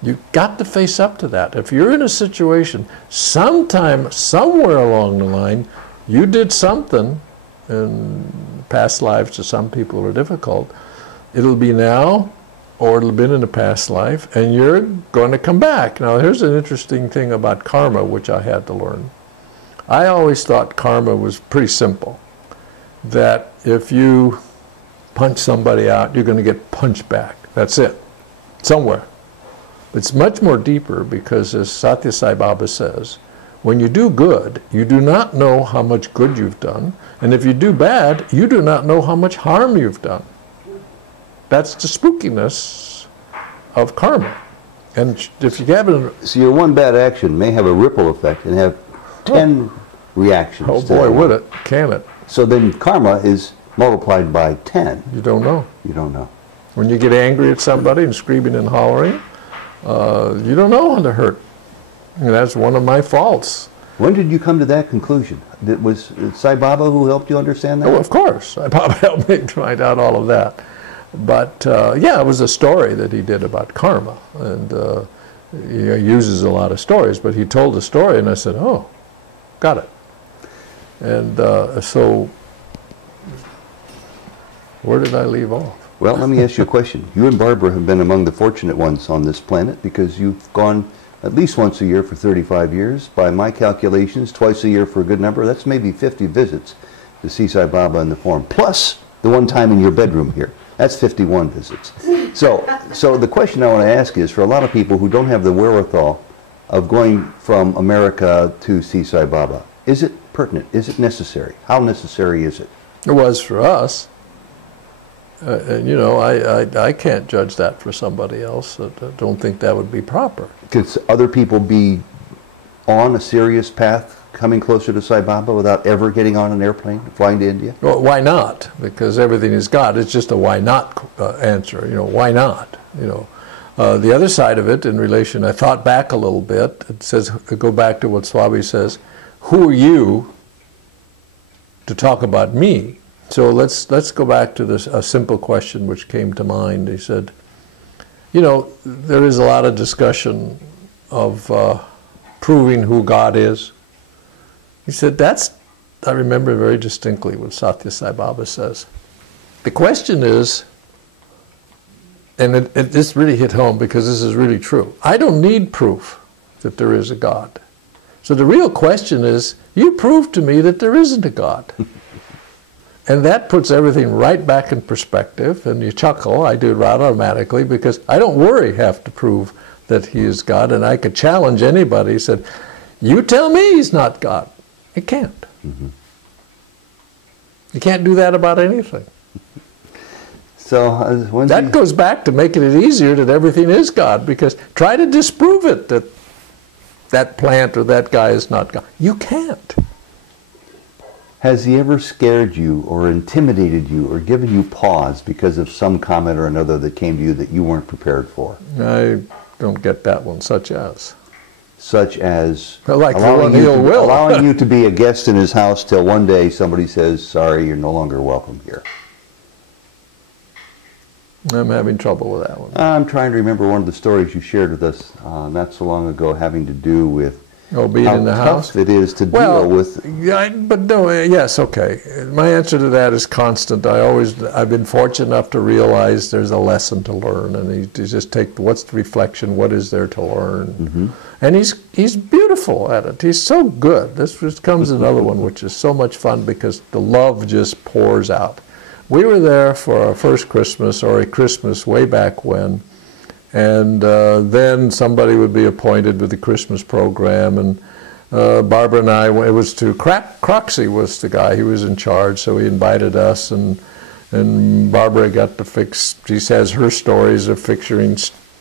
You've got to face up to that. If you're in a situation, sometime, somewhere along the line, you did something, and past lives to some people are difficult, it'll be now, or it'll have been in a past life, and you're going to come back. Now, here's an interesting thing about karma, which I had to learn. I always thought karma was pretty simple, that if you punch somebody out, you're going to get punched back. That's it, somewhere. It's much more deeper, because as Satya Sai Baba says, when you do good, you do not know how much good you've done, and if you do bad, you do not know how much harm you've done. That's the spookiness of karma. And if you have so your one bad action may have a ripple effect and have 10 reactions. Oh boy, would it, can it? So then karma is multiplied by 10. You don't know. You don't know. When you get angry at somebody and screaming and hollering, you don't know how to hurt. And that's one of my faults. When did you come to that conclusion? Was it Sai Baba who helped you understand that? Oh, of course. Sai Baba helped me find out all of that. But yeah, it was a story that he did about karma. And he uses a lot of stories, but he told a story and I said, oh, got it. And so, where did I leave off? Well, let me ask you a question. You and Barbara have been among the fortunate ones on this planet because you've gone at least once a year for 35 years. By my calculations, twice a year for a good number. That's maybe 50 visits to see Sai Baba in the Forum, plus the one time in your bedroom here. That's 51 visits. So the question I want to ask is, for a lot of people who don't have the wherewithal of going from America to see Sai Baba, is it pertinent? Is it necessary? How necessary is it? It was for us. And you know, I can't judge that for somebody else. I don't think that would be proper. Could other people be on a serious path coming closer to Sai Baba without ever getting on an airplane, flying to India? Well, why not? Because everything is God. It's just a why not answer. You know, why not? You know, the other side of it in relation, I thought back a little bit. It says, go back to what Swami says, who are you to talk about me? So let's go back to this a simple question which came to mind. He said, you know, there is a lot of discussion of proving who God is. He said, I remember very distinctly what Satya Sai Baba says. The question is, and this really hit home because this is really true, I don't need proof that there is a God. So the real question is, you prove to me that there isn't a God. And that puts everything right back in perspective, and you chuckle. I do it right automatically because I don't have to prove that he is God, and I could challenge anybody. He said, you tell me he's not God. You can't. Mm-hmm. You can't do that about anything. So that goes back to making it easier that everything is God, because try to disprove it that that plant or that guy is not God. You can't. Has he ever scared you or intimidated you or given you pause because of some comment or another that came to you that you weren't prepared for? I don't get that one. Such as? Such as like allowing you to be a guest in his house till one day somebody says, sorry, you're no longer welcome here. I'm having trouble with that one. I'm trying to remember one of the stories you shared with us not so long ago having to do with being in the house? How tough it is to deal with. Yeah, but no, yes, okay. My answer to that is constant. I've been fortunate enough to realize there's a lesson to learn, and you just take what's the reflection, what is there to learn, mm-hmm. And he's beautiful at it. He's so good. This just comes another one, which is so much fun because the love just pours out. We were there for our first Christmas or a Christmas way back when. And then somebody would be appointed with the Christmas program, and Barbara and I, it was to Croxy was the guy, he was in charge, so he invited us, and Barbara got to fix, she says her stories of fixing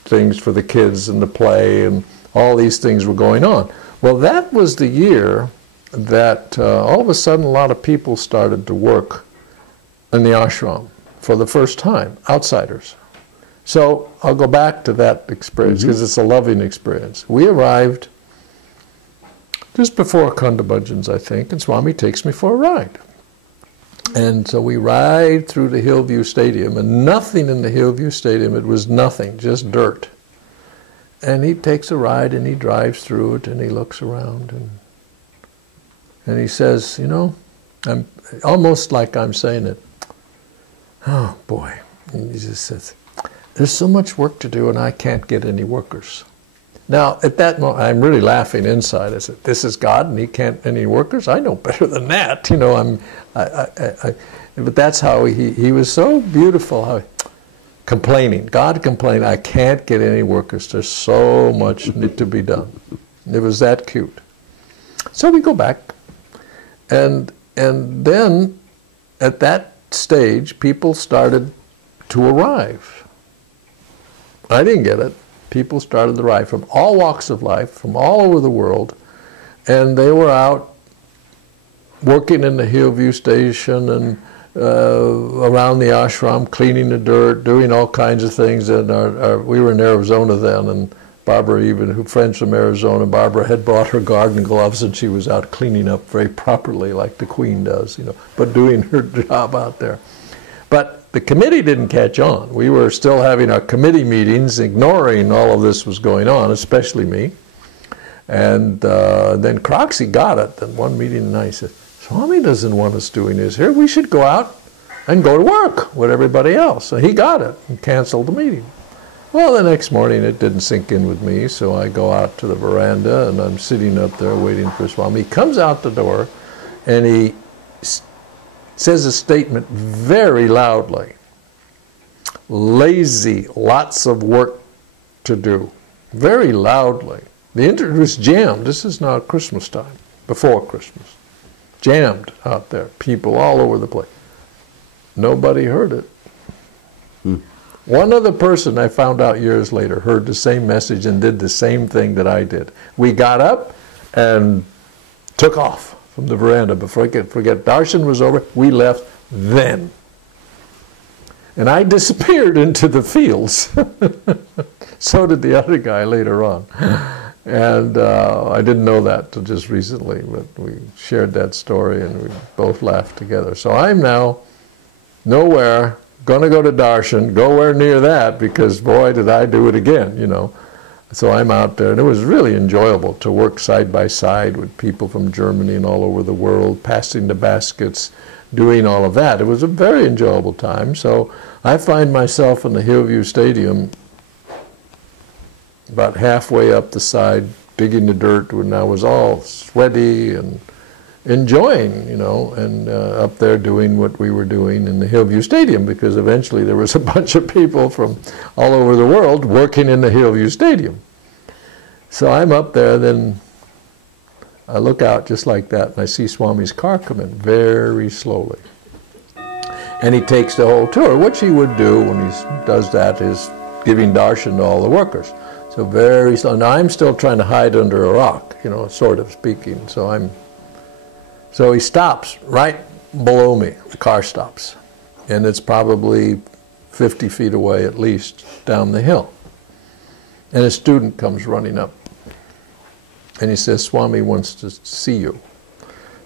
things for the kids and the play, and all these things were going on. Well, that was the year that all of a sudden a lot of people started to work in the ashram for the first time, outsiders. So I'll go back to that experience because it's a loving experience. We arrived just before Kundabhajans, I think, and Swami takes me for a ride. And so we ride through the Hillview Stadium, and nothing in the Hillview Stadium, it was nothing, just dirt. And he takes a ride and he drives through it and he looks around and he says, you know, I'm almost like I'm saying it, oh boy, and he just says, there's so much work to do and I can't get any workers. Now, at that moment, I'm really laughing inside. I said, this is God and he can't any workers? I know better than that. You know, but that's how he was so beautiful, how complaining. God complaining, I can't get any workers. There's so much need to be done. It was that cute. So we go back, and then at that stage, people started to arrive. I didn't get it. People started to arrive from all walks of life, from all over the world, and they were out working in the Hillview Station around the ashram, cleaning the dirt, doing all kinds of things. And we were in Arizona then, and Barbara, even who friends from Arizona, Barbara had brought her garden gloves, and she was out cleaning up very properly, like the Queen does, you know, but doing her job out there. But the committee didn't catch on. We were still having our committee meetings, ignoring all of this was going on, especially me. And then Croxy got it. And one meeting, and I said, Swami doesn't want us doing this here. We should go out and go to work with everybody else. So he got it and canceled the meeting. Well, the next morning it didn't sink in with me, so I go out to the veranda and I'm sitting up there waiting for Swami. He comes out the door and he says a statement very loudly. Lazy, lots of work to do. Very loudly. The internet was jammed. This is now Christmas time, before Christmas. Jammed out there, people all over the place. Nobody heard it. One other person I found out years later heard the same message and did the same thing that I did. We got up and took off from the veranda. Before I could forget, darshan was over, we left then. And I disappeared into the fields. So did the other guy later on. And I didn't know that till just recently, but we shared that story and we both laughed together. So I'm now nowhere, going to go to darshan, nowhere near that, because boy, did I do it again, you know. So I'm out there, and it was really enjoyable to work side by side with people from Germany and all over the world, passing the baskets, doing all of that. It was a very enjoyable time. So I find myself in the Hillview Stadium about halfway up the side, digging the dirt when I was all sweaty and enjoying, you know, and up there doing what we were doing in the Hillview Stadium, because eventually there was a bunch of people from all over the world working in the Hillview Stadium. So I'm up there, then I look out just like that, and I see Swami's car come in very slowly. And he takes the whole tour. What he would do when he does that is giving darshan to all the workers. So very slow. Now I'm still trying to hide under a rock, you know, sort of speaking. So he stops right below me. The car stops. And it's probably 50 feet away at least down the hill. And a student comes running up. And he says, Swami wants to see you.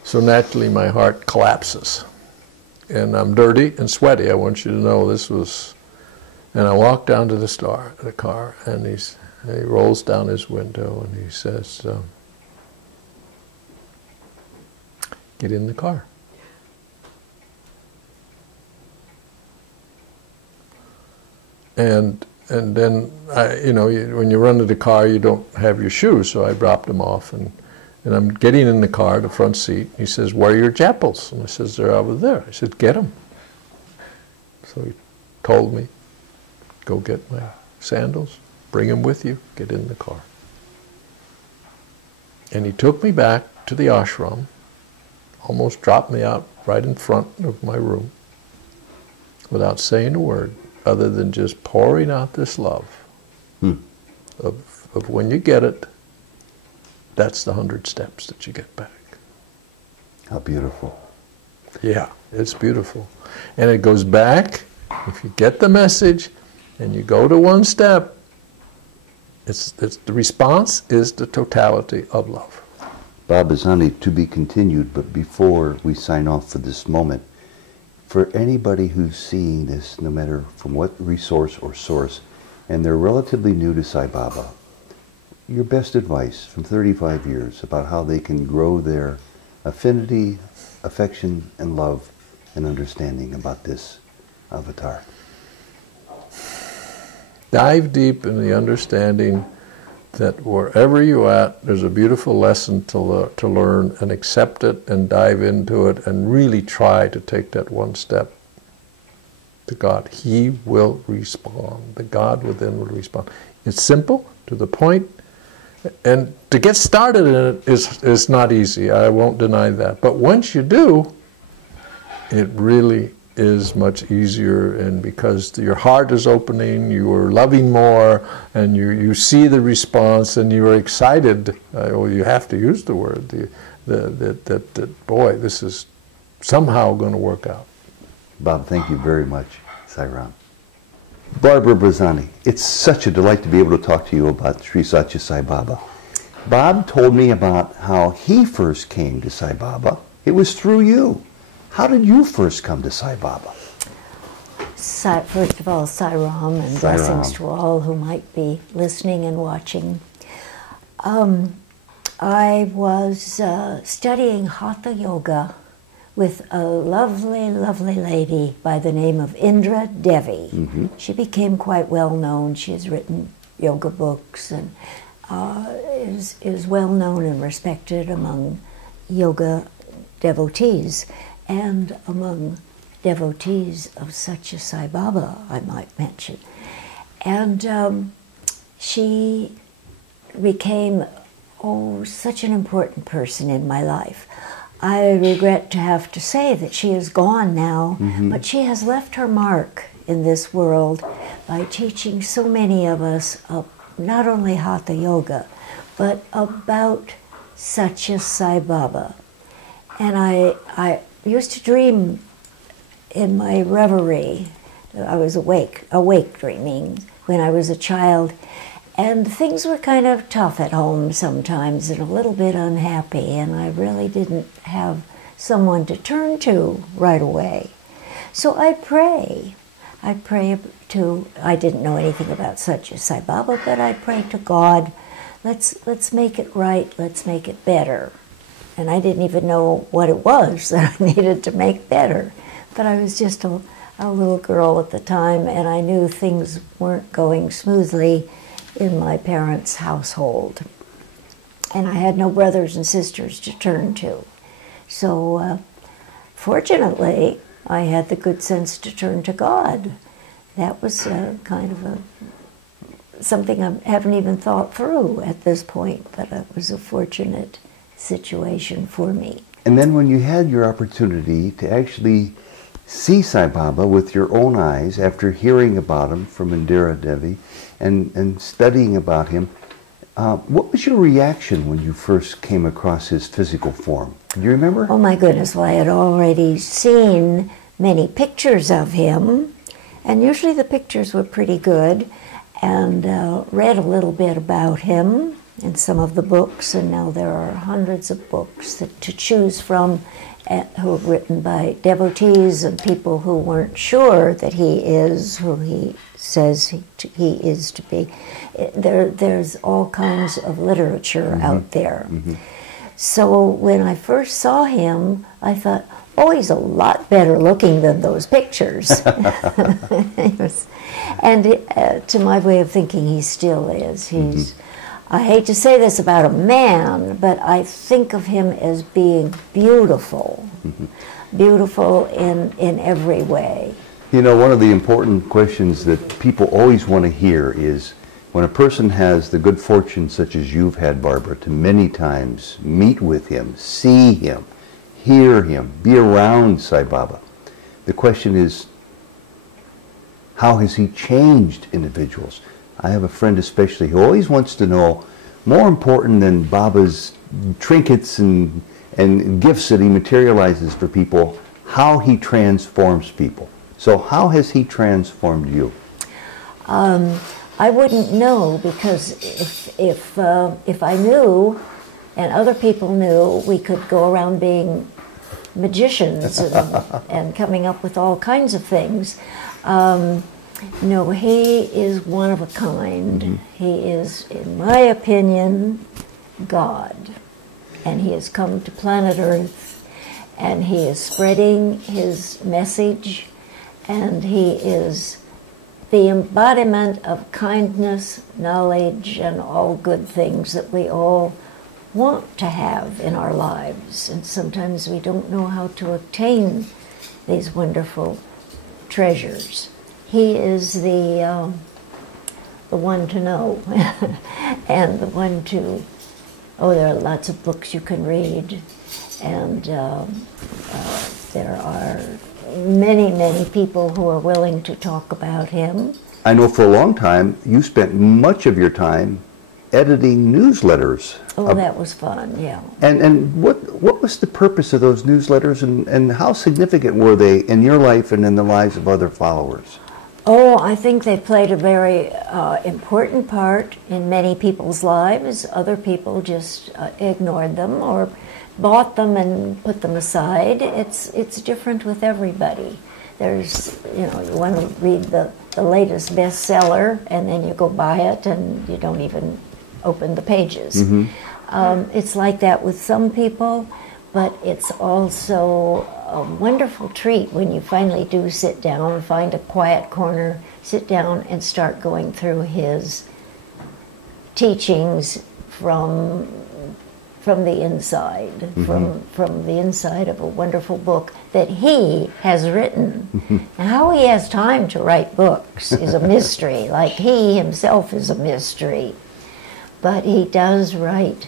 So naturally my heart collapses. And I'm dirty and sweaty. I want you to know this was... And I walk down to the car, and he rolls down his window and he says, get in the car. And then, you know, when you run to the car, you don't have your shoes, so I dropped them off. And I'm getting in the car, the front seat. He says, where are your chappals? And I says, they're over there. I said, get them. So he told me, go get my sandals, bring them with you, get in the car. And he took me back to the ashram, almost dropped me out right in front of my room, without saying a word, other than just pouring out this love of when you get it, that's the 100 steps that you get back. How beautiful. Yeah, it's beautiful. And it goes back, if you get the message and you go to one step, it's the response is the totality of love. Bozzani, to be continued, but before we sign off for this moment, for anybody who's seeing this, no matter from what resource or source, and they're relatively new to Sai Baba, your best advice from 35 years about how they can grow their affinity, affection, and love and understanding about this avatar. Dive deep in the understanding that wherever you're at, there's a beautiful lesson to learn, and accept it and dive into it and really try to take that one step to God. He will respond. The God within will respond. It's simple, to the point, and to get started in it is not easy. I won't deny that. But once you do, it really is much easier, and because your heart is opening, you are loving more, and you see the response, and you are excited. Well, you have to use the word that boy, this is somehow going to work out. Bob, thank you very much. Sai Ram. Barbara Bozzani, it's such a delight to be able to talk to you about Sri Satya Sai Baba. Bob told me about how he first came to Sai Baba. It was through you. How did you first come to Sai Baba? First of all, Sai Ram, and Sai blessings Ram. to all who might be listening and watching. I was studying Hatha Yoga with a lovely, lovely lady by the name of Indra Devi. She became quite well known. She has written yoga books and is well known and respected among yoga devotees and among devotees of Satya Sai Baba, I might mention. And she became, such an important person in my life. I regret to have to say that she is gone now, but she has left her mark in this world by teaching so many of us not only Hatha Yoga, but about Satya Sai Baba. And I used to dream in my reverie. I was awake dreaming when I was a child, and things were kind of tough at home sometimes and a little bit unhappy, and I really didn't have someone to turn to right away. So I'd pray. I didn't know anything about Satya Sai Baba, but I'd pray to God, let's make it right, let's make it better. And I didn't even know what it was that I needed to make better. But I was just a little girl at the time, and I knew things weren't going smoothly in my parents' household. And I had no brothers and sisters to turn to. So fortunately, I had the good sense to turn to God. That was kind of something I haven't even thought through at this point, but it was a fortunate situation for me. And then when you had your opportunity to actually see Sai Baba with your own eyes after hearing about him from Indira Devi and studying about him, what was your reaction when you first came across his physical form? Do you remember? Oh my goodness, well, I had already seen many pictures of him, and usually the pictures were pretty good, and read a little bit about him in some of the books, and now there are hundreds of books to choose from who are written by devotees and people who weren't sure that he is who he says he is to be. There's all kinds of literature out there. So when I first saw him, I thought, oh, he's a lot better looking than those pictures. And to my way of thinking, he still is. He's, I hate to say this about a man, but I think of him as being beautiful, beautiful in every way. You know, one of the important questions that people always want to hear is, when a person has the good fortune, such as you've had, Barbara, to many times meet with him, see him, hear him, be around Sai Baba, the question is, how has he changed individuals? I have a friend especially who always wants to know, more important than Baba's trinkets and gifts that he materializes for people, how he transforms people. So how has he transformed you? I wouldn't know, because if I knew and other people knew, we could go around being magicians and coming up with all kinds of things. No, he is one of a kind. He is, in my opinion, God. And he has come to planet Earth, and he is spreading his message, and he is the embodiment of kindness, knowledge, and all good things that we all want to have in our lives. And sometimes we don't know how to obtain these wonderful treasures. He is the one to know, and the one to, there are lots of books you can read, and there are many, many people who are willing to talk about him. I know for a long time you spent much of your time editing newsletters. Oh, that was fun, yeah. And what was the purpose of those newsletters, and how significant were they in your life and in the lives of other followers? Oh, I think they played a very important part in many people's lives. Other people just ignored them or bought them and put them aside. It's different with everybody. There's, you want to read the latest bestseller, and then you go buy it and you don't even open the pages. It's like that with some people, but it's also a wonderful treat when you finally do sit down, find a quiet corner, sit down and start going through his teachings from the inside, from the inside of a wonderful book that he has written. Now, how he has time to write books is a mystery, like he himself is a mystery. But he does write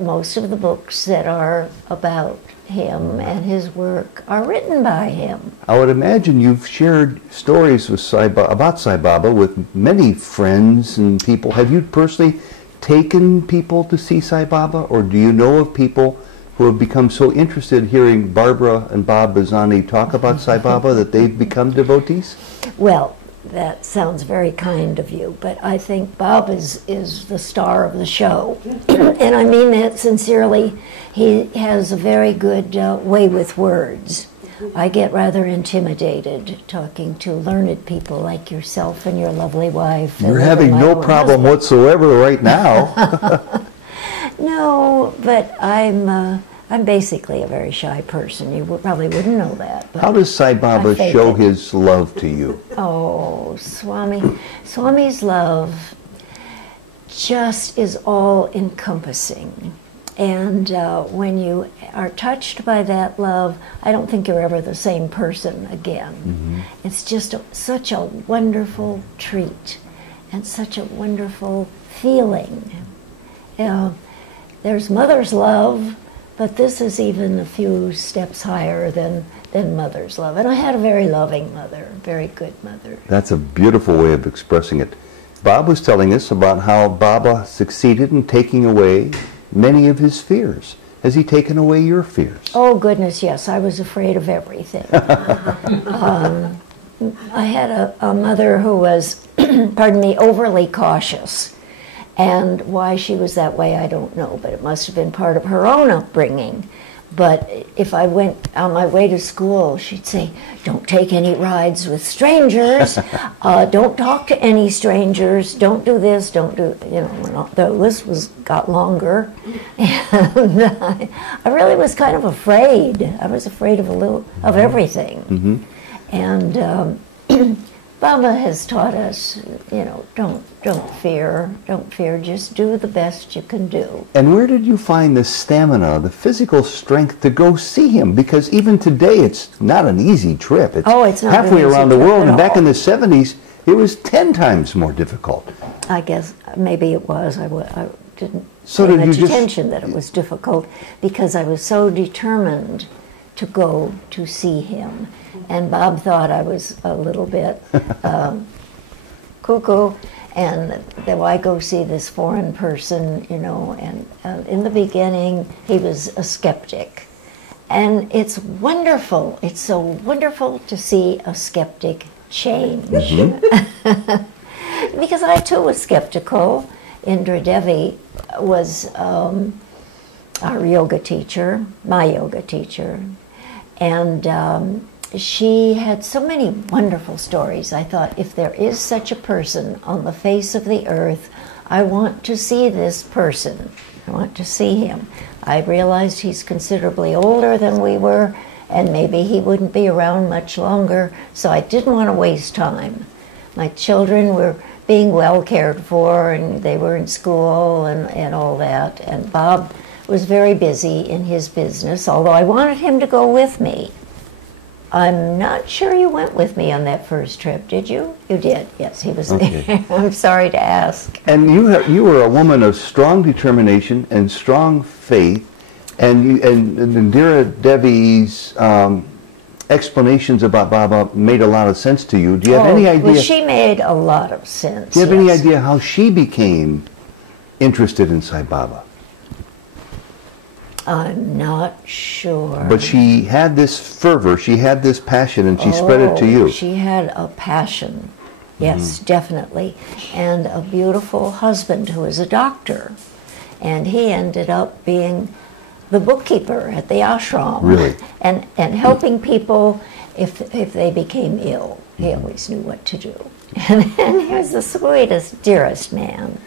most of the books that are about him and his work are written by him. I would imagine you've shared stories with about Sai Baba with many friends and people. Have you personally taken people to see Sai Baba, or do you know of people who have become so interested hearing Barbara and Bob Bozzani talk about Sai Baba that they've become devotees? Well, that sounds very kind of you, but I think Bob is the star of the show. And I mean that sincerely. He has a very good way with words. I get rather intimidated talking to learned people like yourself and your lovely wife. You're having no problem whatsoever right now. No, but I'm basically a very shy person. You probably wouldn't know that. How does Sai Baba show his love to you? Oh, Swami's love just is all-encompassing. And when you are touched by that love, I don't think you're ever the same person again. It's just such a wonderful treat and such a wonderful feeling. There's mother's love, but this is even a few steps higher than mother's love. And I had a very loving mother, a very good mother. That's a beautiful way of expressing it. Bob was telling us about how Baba succeeded in taking away many of his fears. Has he taken away your fears? Oh, goodness, yes. I was afraid of everything. I had a mother who was, pardon me, overly cautious. And why she was that way, I don't know, but it must have been part of her own upbringing. But if I went on my way to school, she'd say, don't take any rides with strangers, don't talk to any strangers, don't do this, don't do, the list got longer. And I really was kind of afraid. I was afraid of everything. And Baba has taught us, don't fear, just do the best you can do. And where did you find the stamina, the physical strength to go see him? Because even today, it's not an easy trip. It's not halfway around the world, and back in the all. 70s, it was 10 times more difficult. I guess maybe it was. I didn't So pay did much you attention that it was difficult because I was so determined to go to see him. And Bob thought I was a little bit cuckoo, and that why go see this foreign person, and in the beginning he was a skeptic. And it's wonderful, it's so wonderful to see a skeptic change. Because I too was skeptical. Indra Devi was our yoga teacher, my yoga teacher, and she had so many wonderful stories. I thought, if there is such a person on the face of the earth, I want to see this person. I want to see him. I realized he's considerably older than we were, and maybe he wouldn't be around much longer, so I didn't want to waste time. My children were being well cared for, and they were in school and all that, and Bob was very busy in his business, although I wanted him to go with me. I'm not sure you went with me on that first trip, did you? You did, yes, he was there. I'm sorry to ask. And you were a woman of strong determination and strong faith, and Indira Devi's explanations about Baba made a lot of sense to you. Do you have any idea? Well, she made a lot of sense. Do you have any idea how she became interested in Sai Baba? I'm not sure. But she had this fervor, she had this passion, and she spread it to you. She had a passion, yes, definitely. And a beautiful husband who was a doctor. And he ended up being the bookkeeper at the ashram. Really? And helping people if they became ill. He always knew what to do. And he was the sweetest, dearest man.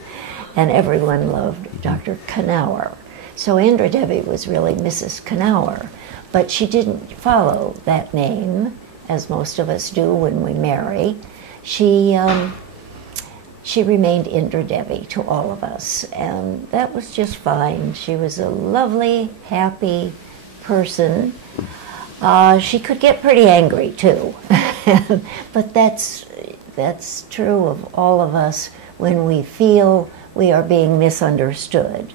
And everyone loved Dr. Kanauer. So Indra Devi was really Mrs. Kanauer. But she didn't follow that name, as most of us do when we marry. She remained Indra Devi to all of us, and that was just fine. She was a lovely, happy person. She could get pretty angry too, but that's true of all of us when we feel we are being misunderstood.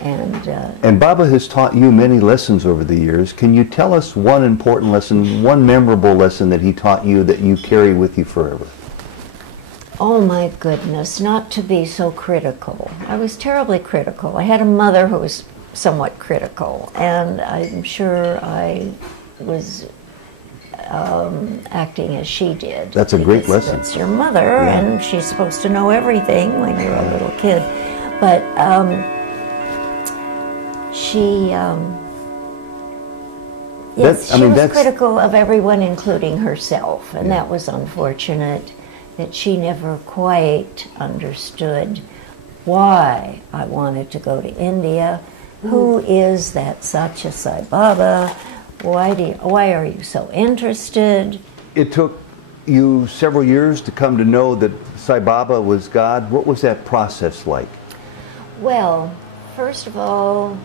And Baba has taught you many lessons over the years. Can you tell us one important lesson, one memorable lesson that he taught you that you carry with you forever? oh my goodness, not to be so critical. I was terribly critical. I had a mother who was somewhat critical, and I'm sure I was acting as she did. That's a great lesson. It's your mother, and she's supposed to know everything when you're a little kid. But she was critical of everyone, including herself, and that was unfortunate that she never quite understood why I wanted to go to India. Who is that Satya Sai Baba? Why are you so interested? It took you several years to come to know that Sai Baba was God. What was that process like? Well, first of all,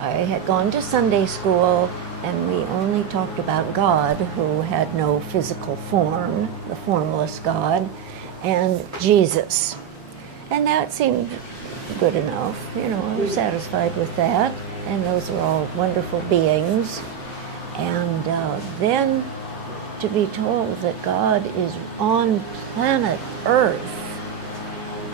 I had gone to Sunday school, and we only talked about God, who had no physical form, the formless God, and Jesus. And that seemed good enough. You know, I was satisfied with that, and those were all wonderful beings. And then to be told that God is on planet Earth,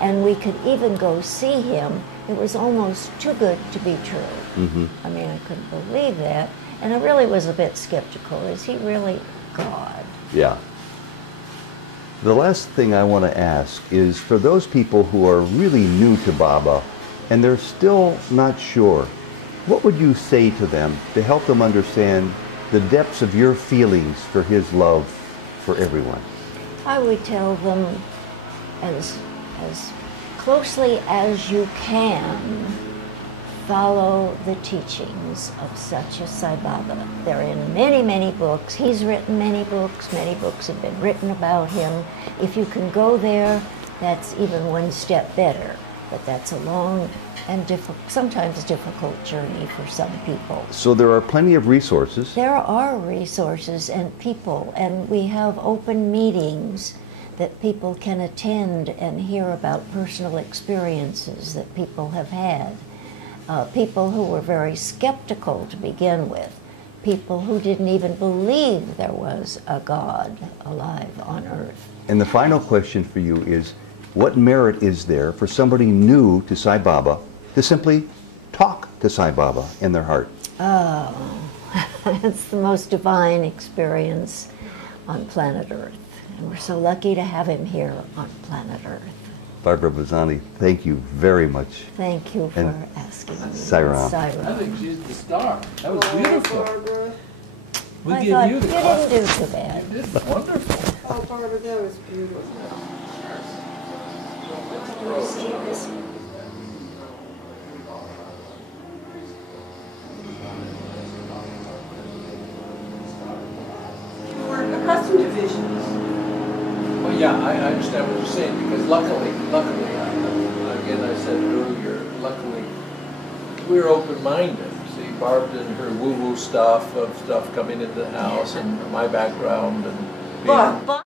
and we could even go see him, it was almost too good to be true. Mm-hmm. I mean, I couldn't believe that. And I really was a bit skeptical. Is he really God? Yeah. The last thing I want to ask is, for those people who are really new to Baba and they're still not sure, what would you say to them to help them understand the depths of your feelings for his love for everyone? I would tell them as closely as you can, follow the teachings of Satya Sai Baba. They're in many, many books. He's written many books have been written about him. If you can go there, that's even one step better. But that's a long and sometimes difficult journey for some people. So there are plenty of resources. There are resources and people, and we have open meetings that people can attend and hear about personal experiences that people have had. People who were very skeptical to begin with, people who didn't even believe there was a God alive on earth. And the final question for you is, what merit is there for somebody new to Sai Baba to simply talk to Sai Baba in their heart? Oh, it's the most divine experience on planet Earth. And we're so lucky to have him here on planet Earth. Barbara Bozzani, thank you very much. Thank you for asking me. Sairam. I think she's the star. That was beautiful. Barbara. We'll I give thought you the you didn't do too bad. You did wonderful. Oh, Barbara, that was beautiful. We're accustomed to visions. Well, yeah, I understand what you're saying, because luckily, again, I said earlier, luckily, we're open-minded. See, Barb did her woo-woo stuff coming into the house, and my background, and being